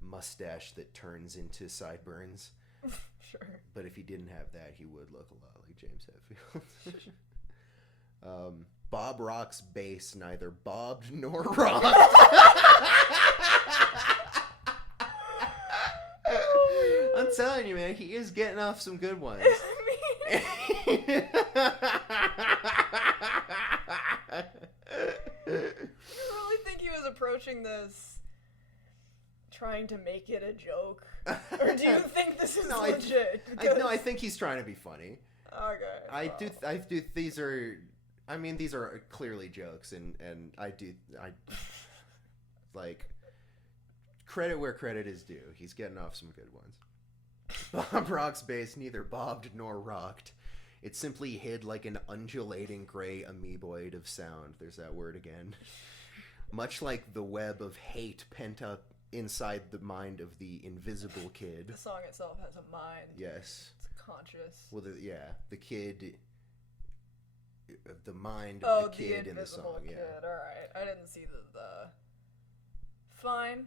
mustache that turns into sideburns. Sure. But if he didn't have that, he would look a lot like James Hetfield. Bob Rock's bass neither bobbed nor rocked. I'm telling you, man, he is getting off some good ones. You really think he was approaching this trying to make it a joke? Or do you think this is legit? I think he's trying to be funny. Okay. I do. These are clearly jokes, and I like credit where credit is due. He's getting off some good ones. Bob Rock's bass neither bobbed nor rocked. It simply hid like an undulating gray amoeboid of sound. There's that word again. Much like the web of hate pent up inside the mind of the invisible kid. The song itself has a mind. Yes. It's conscious. Well, the kid... The mind of the kid in the song. Kid. Yeah. All right. I didn't see the... Fine.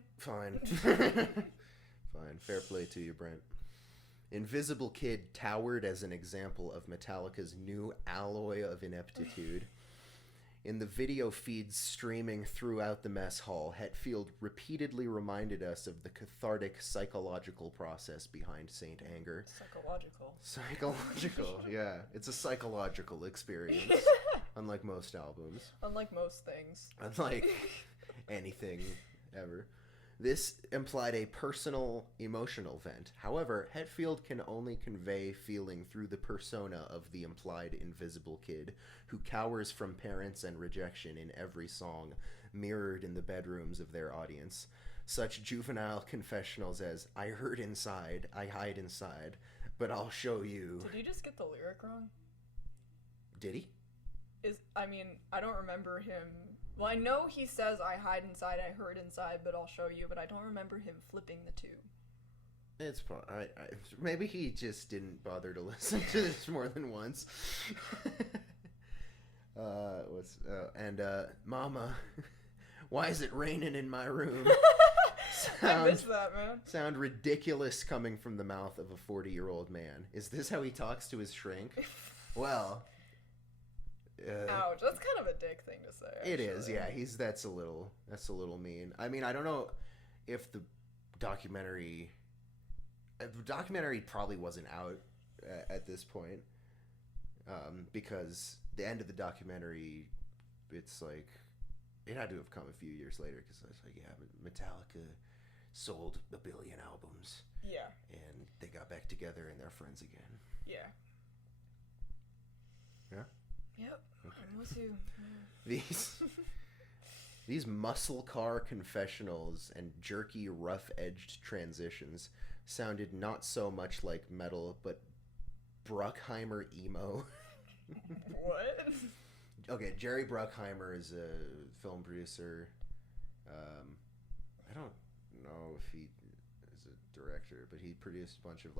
Fine. Fair play to you, Brent. Invisible Kid towered as an example of Metallica's new alloy of ineptitude. In the video feeds streaming throughout the mess hall, Hetfield repeatedly reminded us of the cathartic psychological process behind Saint Anger. Psychological, yeah. It's a psychological experience, unlike most albums. Unlike most things. Unlike anything ever. This implied a personal, emotional vent. However, Hetfield can only convey feeling through the persona of the implied invisible kid, who cowers from parents and rejection in every song, mirrored in the bedrooms of their audience. Such juvenile confessionals as, "I hurt inside, I hide inside, but I'll show you." Did you just get the lyric wrong? Did he? I don't remember him... Well, I know he says, "I hide inside, I hurt inside, but I'll show you," but I don't remember him flipping the two. It's maybe he just didn't bother to listen to this more than once. Mama, why is it raining in my room? I missed that, man. Sound ridiculous coming from the mouth of a 40-year-old man. Is this how he talks to his shrink? Well... ouch, that's kind of a dick thing to say, actually. It is, yeah. That's a little mean. I mean, I don't know if the documentary probably wasn't out at this point, because the end of the documentary, it's like, it had to have come a few years later, because it's like, yeah, Metallica sold 1 billion albums. Yeah. And they got back together and they're friends again. Yeah. Yeah? Yep, okay. I'm with you. These muscle car confessionals and jerky, rough-edged transitions sounded not so much like metal, but Bruckheimer emo. What? Okay, Jerry Bruckheimer is a film producer. I don't know if he is a director, but he produced a bunch of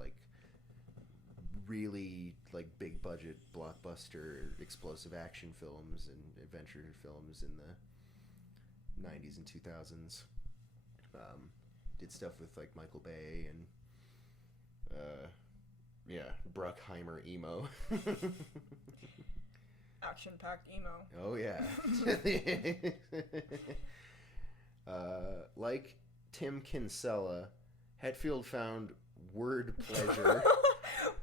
really big budget blockbuster explosive action films and adventure films in the 90s and 2000s. Did stuff with Michael Bay and Bruckheimer emo. Action-packed emo. Oh yeah. Like Tim Kinsella, Hetfield found word pleasure.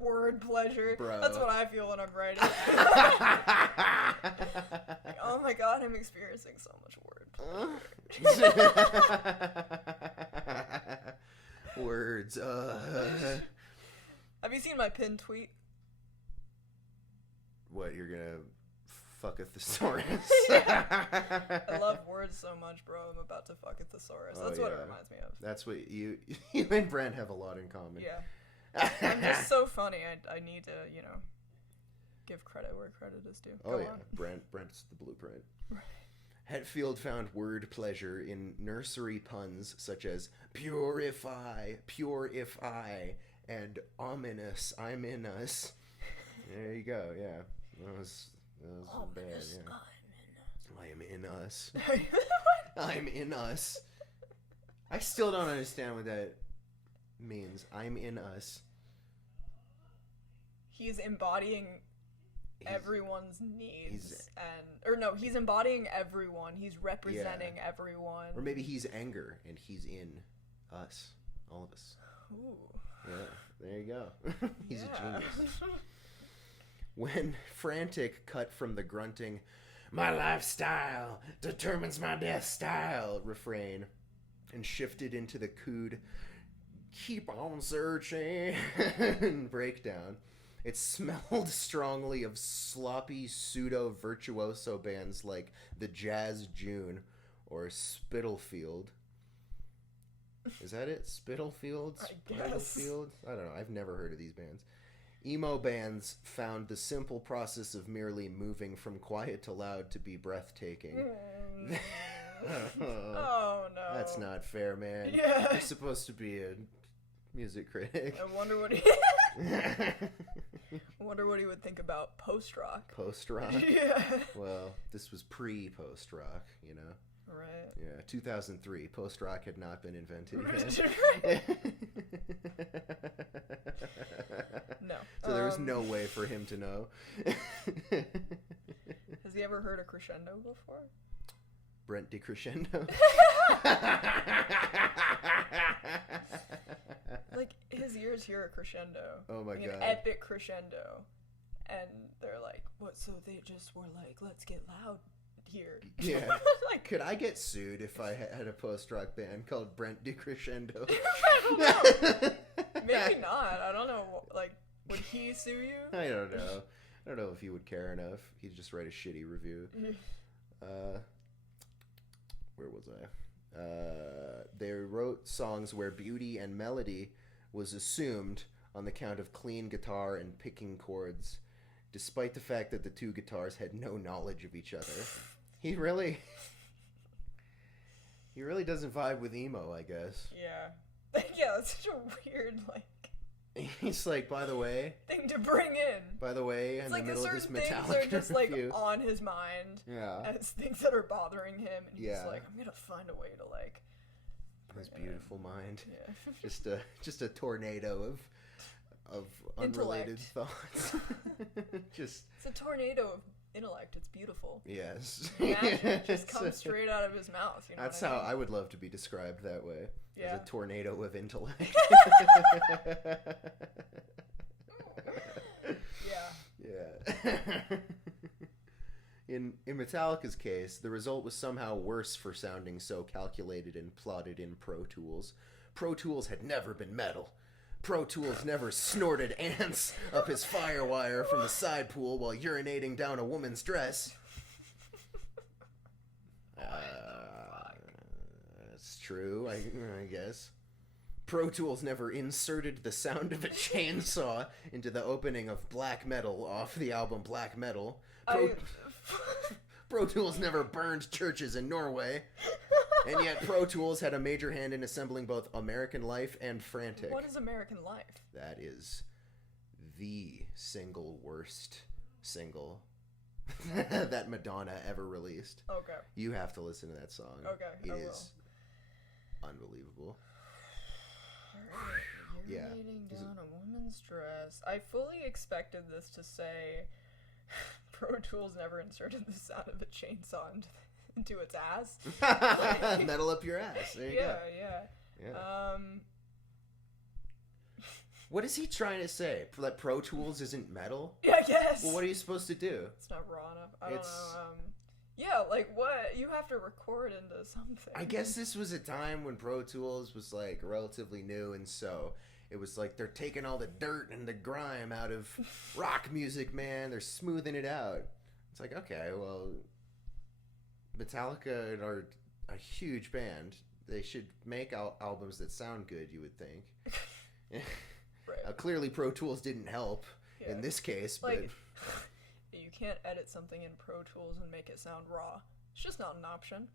Word pleasure. Bro. That's what I feel when I'm writing. Oh my god, I'm experiencing so much word pleasure. Words. Have you seen my pinned tweet? What, you're gonna fuck a thesaurus? I love words so much, bro. I'm about to fuck a thesaurus. That's what it reminds me of. That's what you and Brent have a lot in common. Yeah. I'm just so funny. I need to, give credit where credit is due. Go on. Brent's the blueprint. Right. Hetfield found word pleasure in nursery puns such as purify, and ominous, I'm in us. There you go, yeah. That was bad, yeah. I am in us. I'm in us. I still don't understand what that means. I'm in us. He's embodying everyone's needs, he's embodying everyone. He's representing everyone. Or maybe he's anger and he's in us, all of us. Ooh. Yeah, there you go. He's a genius. When frantic cut from the grunting, "My lifestyle determines my death style" refrain, and shifted into the cooed "keep on searching" breakdown, it smelled strongly of sloppy pseudo-virtuoso bands like the Jazz June or Spitalfield. Is that it? Spitalfield? I guess. Spitalfield? I don't know. I've never heard of these bands. Emo bands found the simple process of merely moving from quiet to loud to be breathtaking. Oh, no. That's not fair, man. Yeah. You're supposed to be a music critic. I wonder what he would think about post-rock. Post-rock? Yeah. Well, this was pre-post-rock, you know? Right. Yeah, 2003. Post-rock had not been invented yet. No. So there was no way for him to know. Has he ever heard a crescendo before? Brent decrescendo. Like, his ears hear a crescendo. Oh my god. An epic crescendo. And they're like, what? So they just were like, let's get loud here. Yeah. Like, could I get sued if I had a post-rock band called Brent decrescendo? I don't know. Maybe not. I don't know. Like, would he sue you? I don't know. I don't know if he would care enough. He'd just write a shitty review. Where was I? They wrote songs where beauty and melody was assumed on the count of clean guitar and picking chords, despite the fact that the two guitars had no knowledge of each other. He really doesn't vibe with emo, I guess. Yeah. Yeah, that's such a weird, like... He's like, by the way... thing to bring in. By the way, in like the middle of this Metallica things are just, like, review. on his mind. Yeah. As things that are bothering him. And he's Yeah. like, I'm gonna find a way to, like... His beautiful mind. Yeah. Just a tornado of unrelated thoughts. Just... It's a tornado of intellect. It's beautiful. Yes. It just comes straight out of his mouth. You know That's what I how mean? I would love to be described that way. Yeah. As a tornado of intellect. Yeah. In Metallica's case, the result was somehow worse for sounding so calculated and plotted in Pro Tools. Pro Tools had never been metal. Pro Tools never snorted ants up his firewire from the side pool while urinating down a woman's dress. That's true, I guess. Pro Tools never inserted the sound of a chainsaw into the opening of Black Metal off the album Black Metal. Pro Tools never burned churches in Norway. And yet Pro Tools had a major hand in assembling both American Life and Frantic. What is American Life? That is the single worst single that Madonna ever released. Okay. You have to listen to that song. Okay, It is unbelievable. Yeah. Urinating down a woman's dress. I fully expected this to say Pro Tools never inserted the sound of a chainsaw into its ass. Metal up your ass. There you go. Yeah. What is he trying to say? That Pro Tools isn't metal? Yeah, I guess. Well, what are you supposed to do? It's not raw enough. I don't know. Yeah, like what? You have to record into something. I guess this was a time when Pro Tools was like relatively new, and so it was like they're taking all the dirt and the grime out of rock music, man. They're smoothing it out. It's like, okay, well, Metallica are a huge band. They should make albums that sound good, you would think. Right. Clearly, Pro Tools didn't help in this case, like, but... You can't edit something in Pro Tools and make it sound raw. It's just not an option.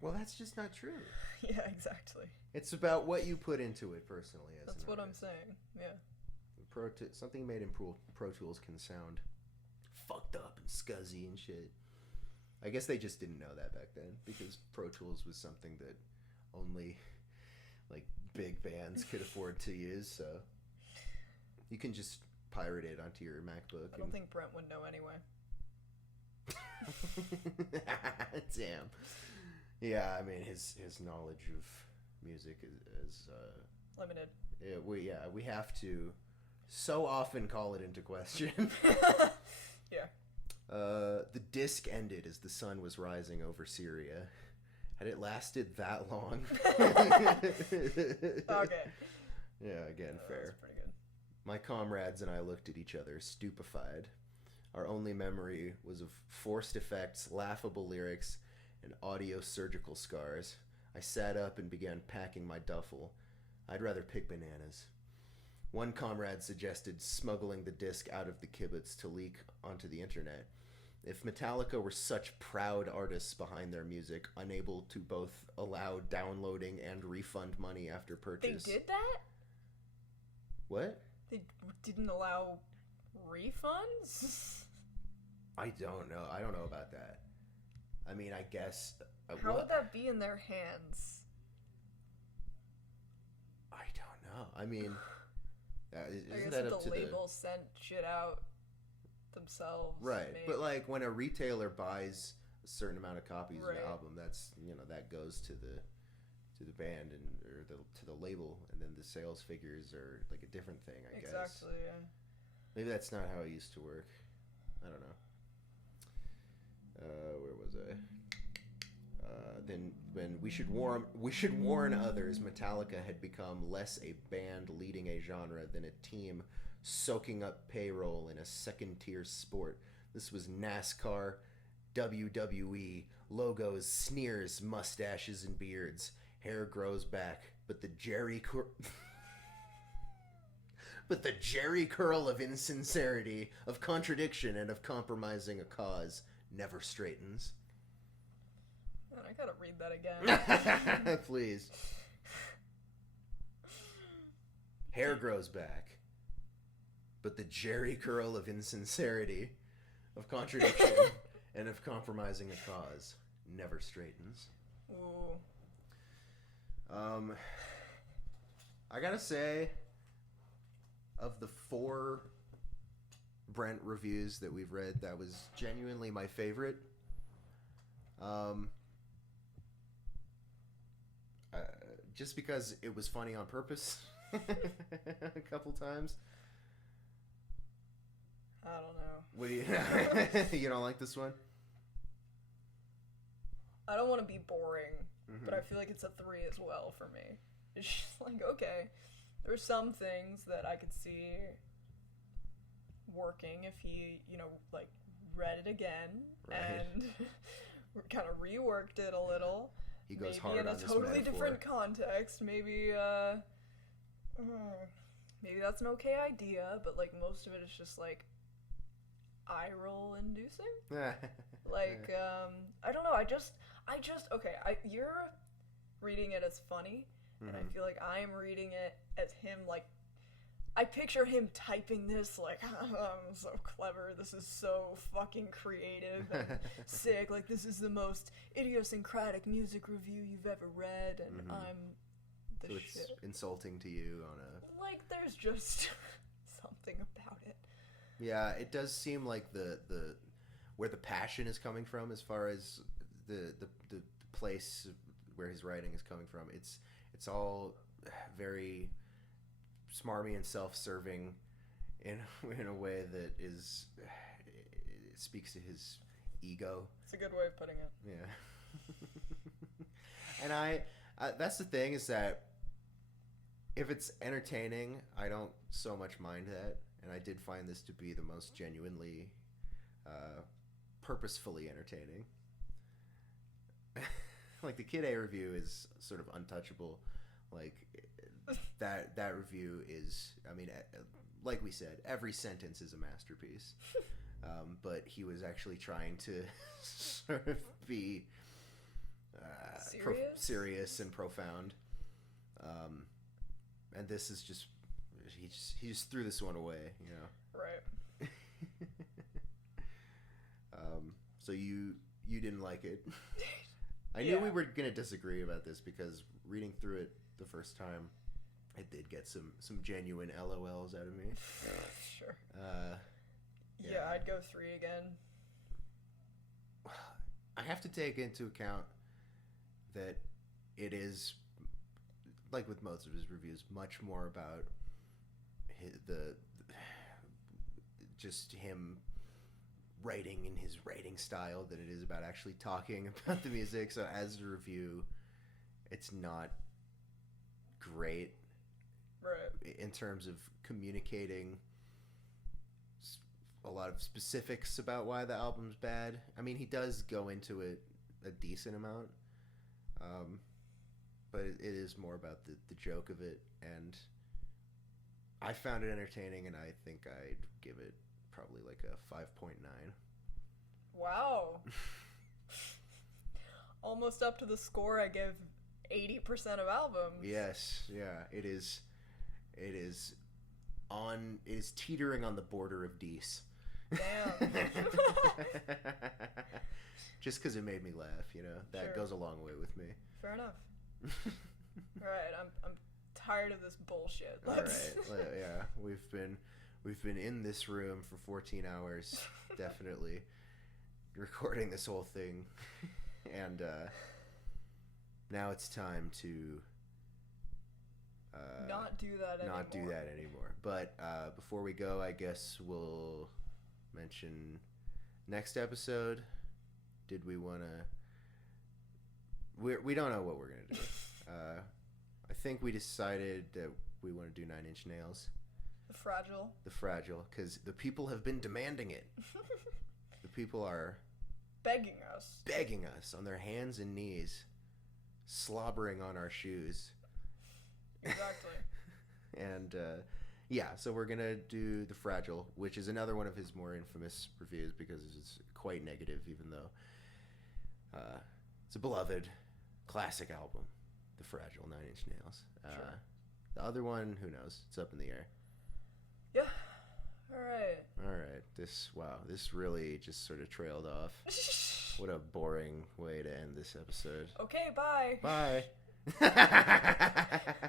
Well, that's just not true. Yeah, exactly. It's about what you put into it personally. That's what I'm saying. Yeah. Something made in Pro Tools can sound fucked up and scuzzy and shit. I guess they just didn't know that back then because Pro Tools was something that only like big bands could afford to use. So you can just pirate it onto your MacBook. I don't think Brent would know anyway. Damn. Yeah, I mean his knowledge of music is limited. We have to so often call it into question. Yeah. The disc ended as the sun was rising over Syria. Had it lasted that long? Okay. Yeah, again, fair. That's pretty good. My comrades and I looked at each other, stupefied. Our only memory was of forced effects, laughable lyrics, and audio surgical scars. I sat up and began packing my duffel. I'd rather pick bananas. One comrade suggested smuggling the disc out of the kibbutz to leak onto the internet. If Metallica were such proud artists behind their music, unable to both allow downloading and refund money after purchase... They did that? What? They didn't allow refunds? I don't know. I don't know about that. I mean, I guess. How would that be in their hands? I don't know. I mean, I isn't guess that if up to the label sent shit out themselves. right? Maybe. But like when a retailer buys a certain amount of copies of Right. the album, that's that goes to the band or to the label, and then the sales figures are like a different thing. I guess. Exactly. Yeah. Maybe that's not how it used to work. I don't know. Where was I? Then when we should warn others, Metallica had become less a band leading a genre than a team soaking up payroll in a second-tier sport. This was NASCAR, WWE, logos, sneers, mustaches, and beards. Hair grows back, but the Jerry curl of insincerity, of contradiction, and of compromising a cause never straightens. Man, I gotta read that again. Please. Hair grows back, but the Jerry curl of insincerity, of contradiction, and of compromising a cause never straightens. Ooh. I gotta say, of the 4 Brent reviews that we've read, that was genuinely my favorite. Just because it was funny on purpose a couple times. I don't know. What do you you don't like this one? I don't want to be boring, but I feel like it's a 3 as well for me. It's just like, okay, there's some things that I could see working if he, like read it again and kind of reworked it a little. He goes maybe hard in a on this totally metaphor. different context. Maybe that's an okay idea, but like most of it is just like eye roll inducing. Like I don't know. I just okay. You're reading it as funny, and I feel like I'm reading it as him like. I picture him typing this like, I'm so clever, this is so fucking creative and sick, like this is the most idiosyncratic music review you've ever read, and I'm the so shit. it's insulting to you on a... Like, there's just something about it. Yeah, it does seem like the where the passion is coming from as far as the place where his writing is coming from. It's all very... smarmy and self-serving in a way that is it speaks to his ego. It's a good way of putting it. Yeah. And I that's the thing, is that if it's entertaining, I don't so much mind that, and I did find this to be the most genuinely purposefully entertaining. Like the Kid A review is sort of untouchable. Like that review is, I mean, like we said, every sentence is a masterpiece. But he was actually trying to sort of be serious and profound. And this is just he just threw this one away, you know. Right. So you didn't like it. I knew we were gonna disagree about this because reading through it the first time, it did get some genuine LOLs out of me. Sure. Yeah, I'd go 3 again. I have to take into account that it is, like with most of his reviews, much more about just him writing in his writing style than it is about actually talking about the music. So as a review, it's not great, right, in terms of communicating a lot of specifics about why the album's bad. I mean, he does go into it a decent amount, but it is more about the joke of it, and I found it entertaining, and I think I'd give it probably like a 5.9. Wow. Almost up to the score I give 80% of albums. Yes, yeah, it is teetering on the border of Dece. Damn. just because it made me laugh. That Sure. goes a long way with me. Fair enough. All right, I'm tired of this bullshit. All right, yeah, we've been in this room for 14 hours, definitely recording this whole thing, and now it's time to not do that anymore. Not do that anymore. But before we go, I guess we'll mention next episode. Did we want to? We don't know what we're gonna do. I think we decided that we want to do 9 Inch Nails. The Fragile, because the people have been demanding it. The people are begging us on their hands and knees, slobbering on our shoes. Exactly. And so we're gonna do The Fragile, which is another one of his more infamous reviews because it's quite negative, even though it's a beloved classic album, The Fragile, 9 Inch Nails. Sure. The other one, who knows? It's up in the air. Yeah. All right. This really just sort of trailed off. What a boring way to end this episode. Okay, bye. Bye.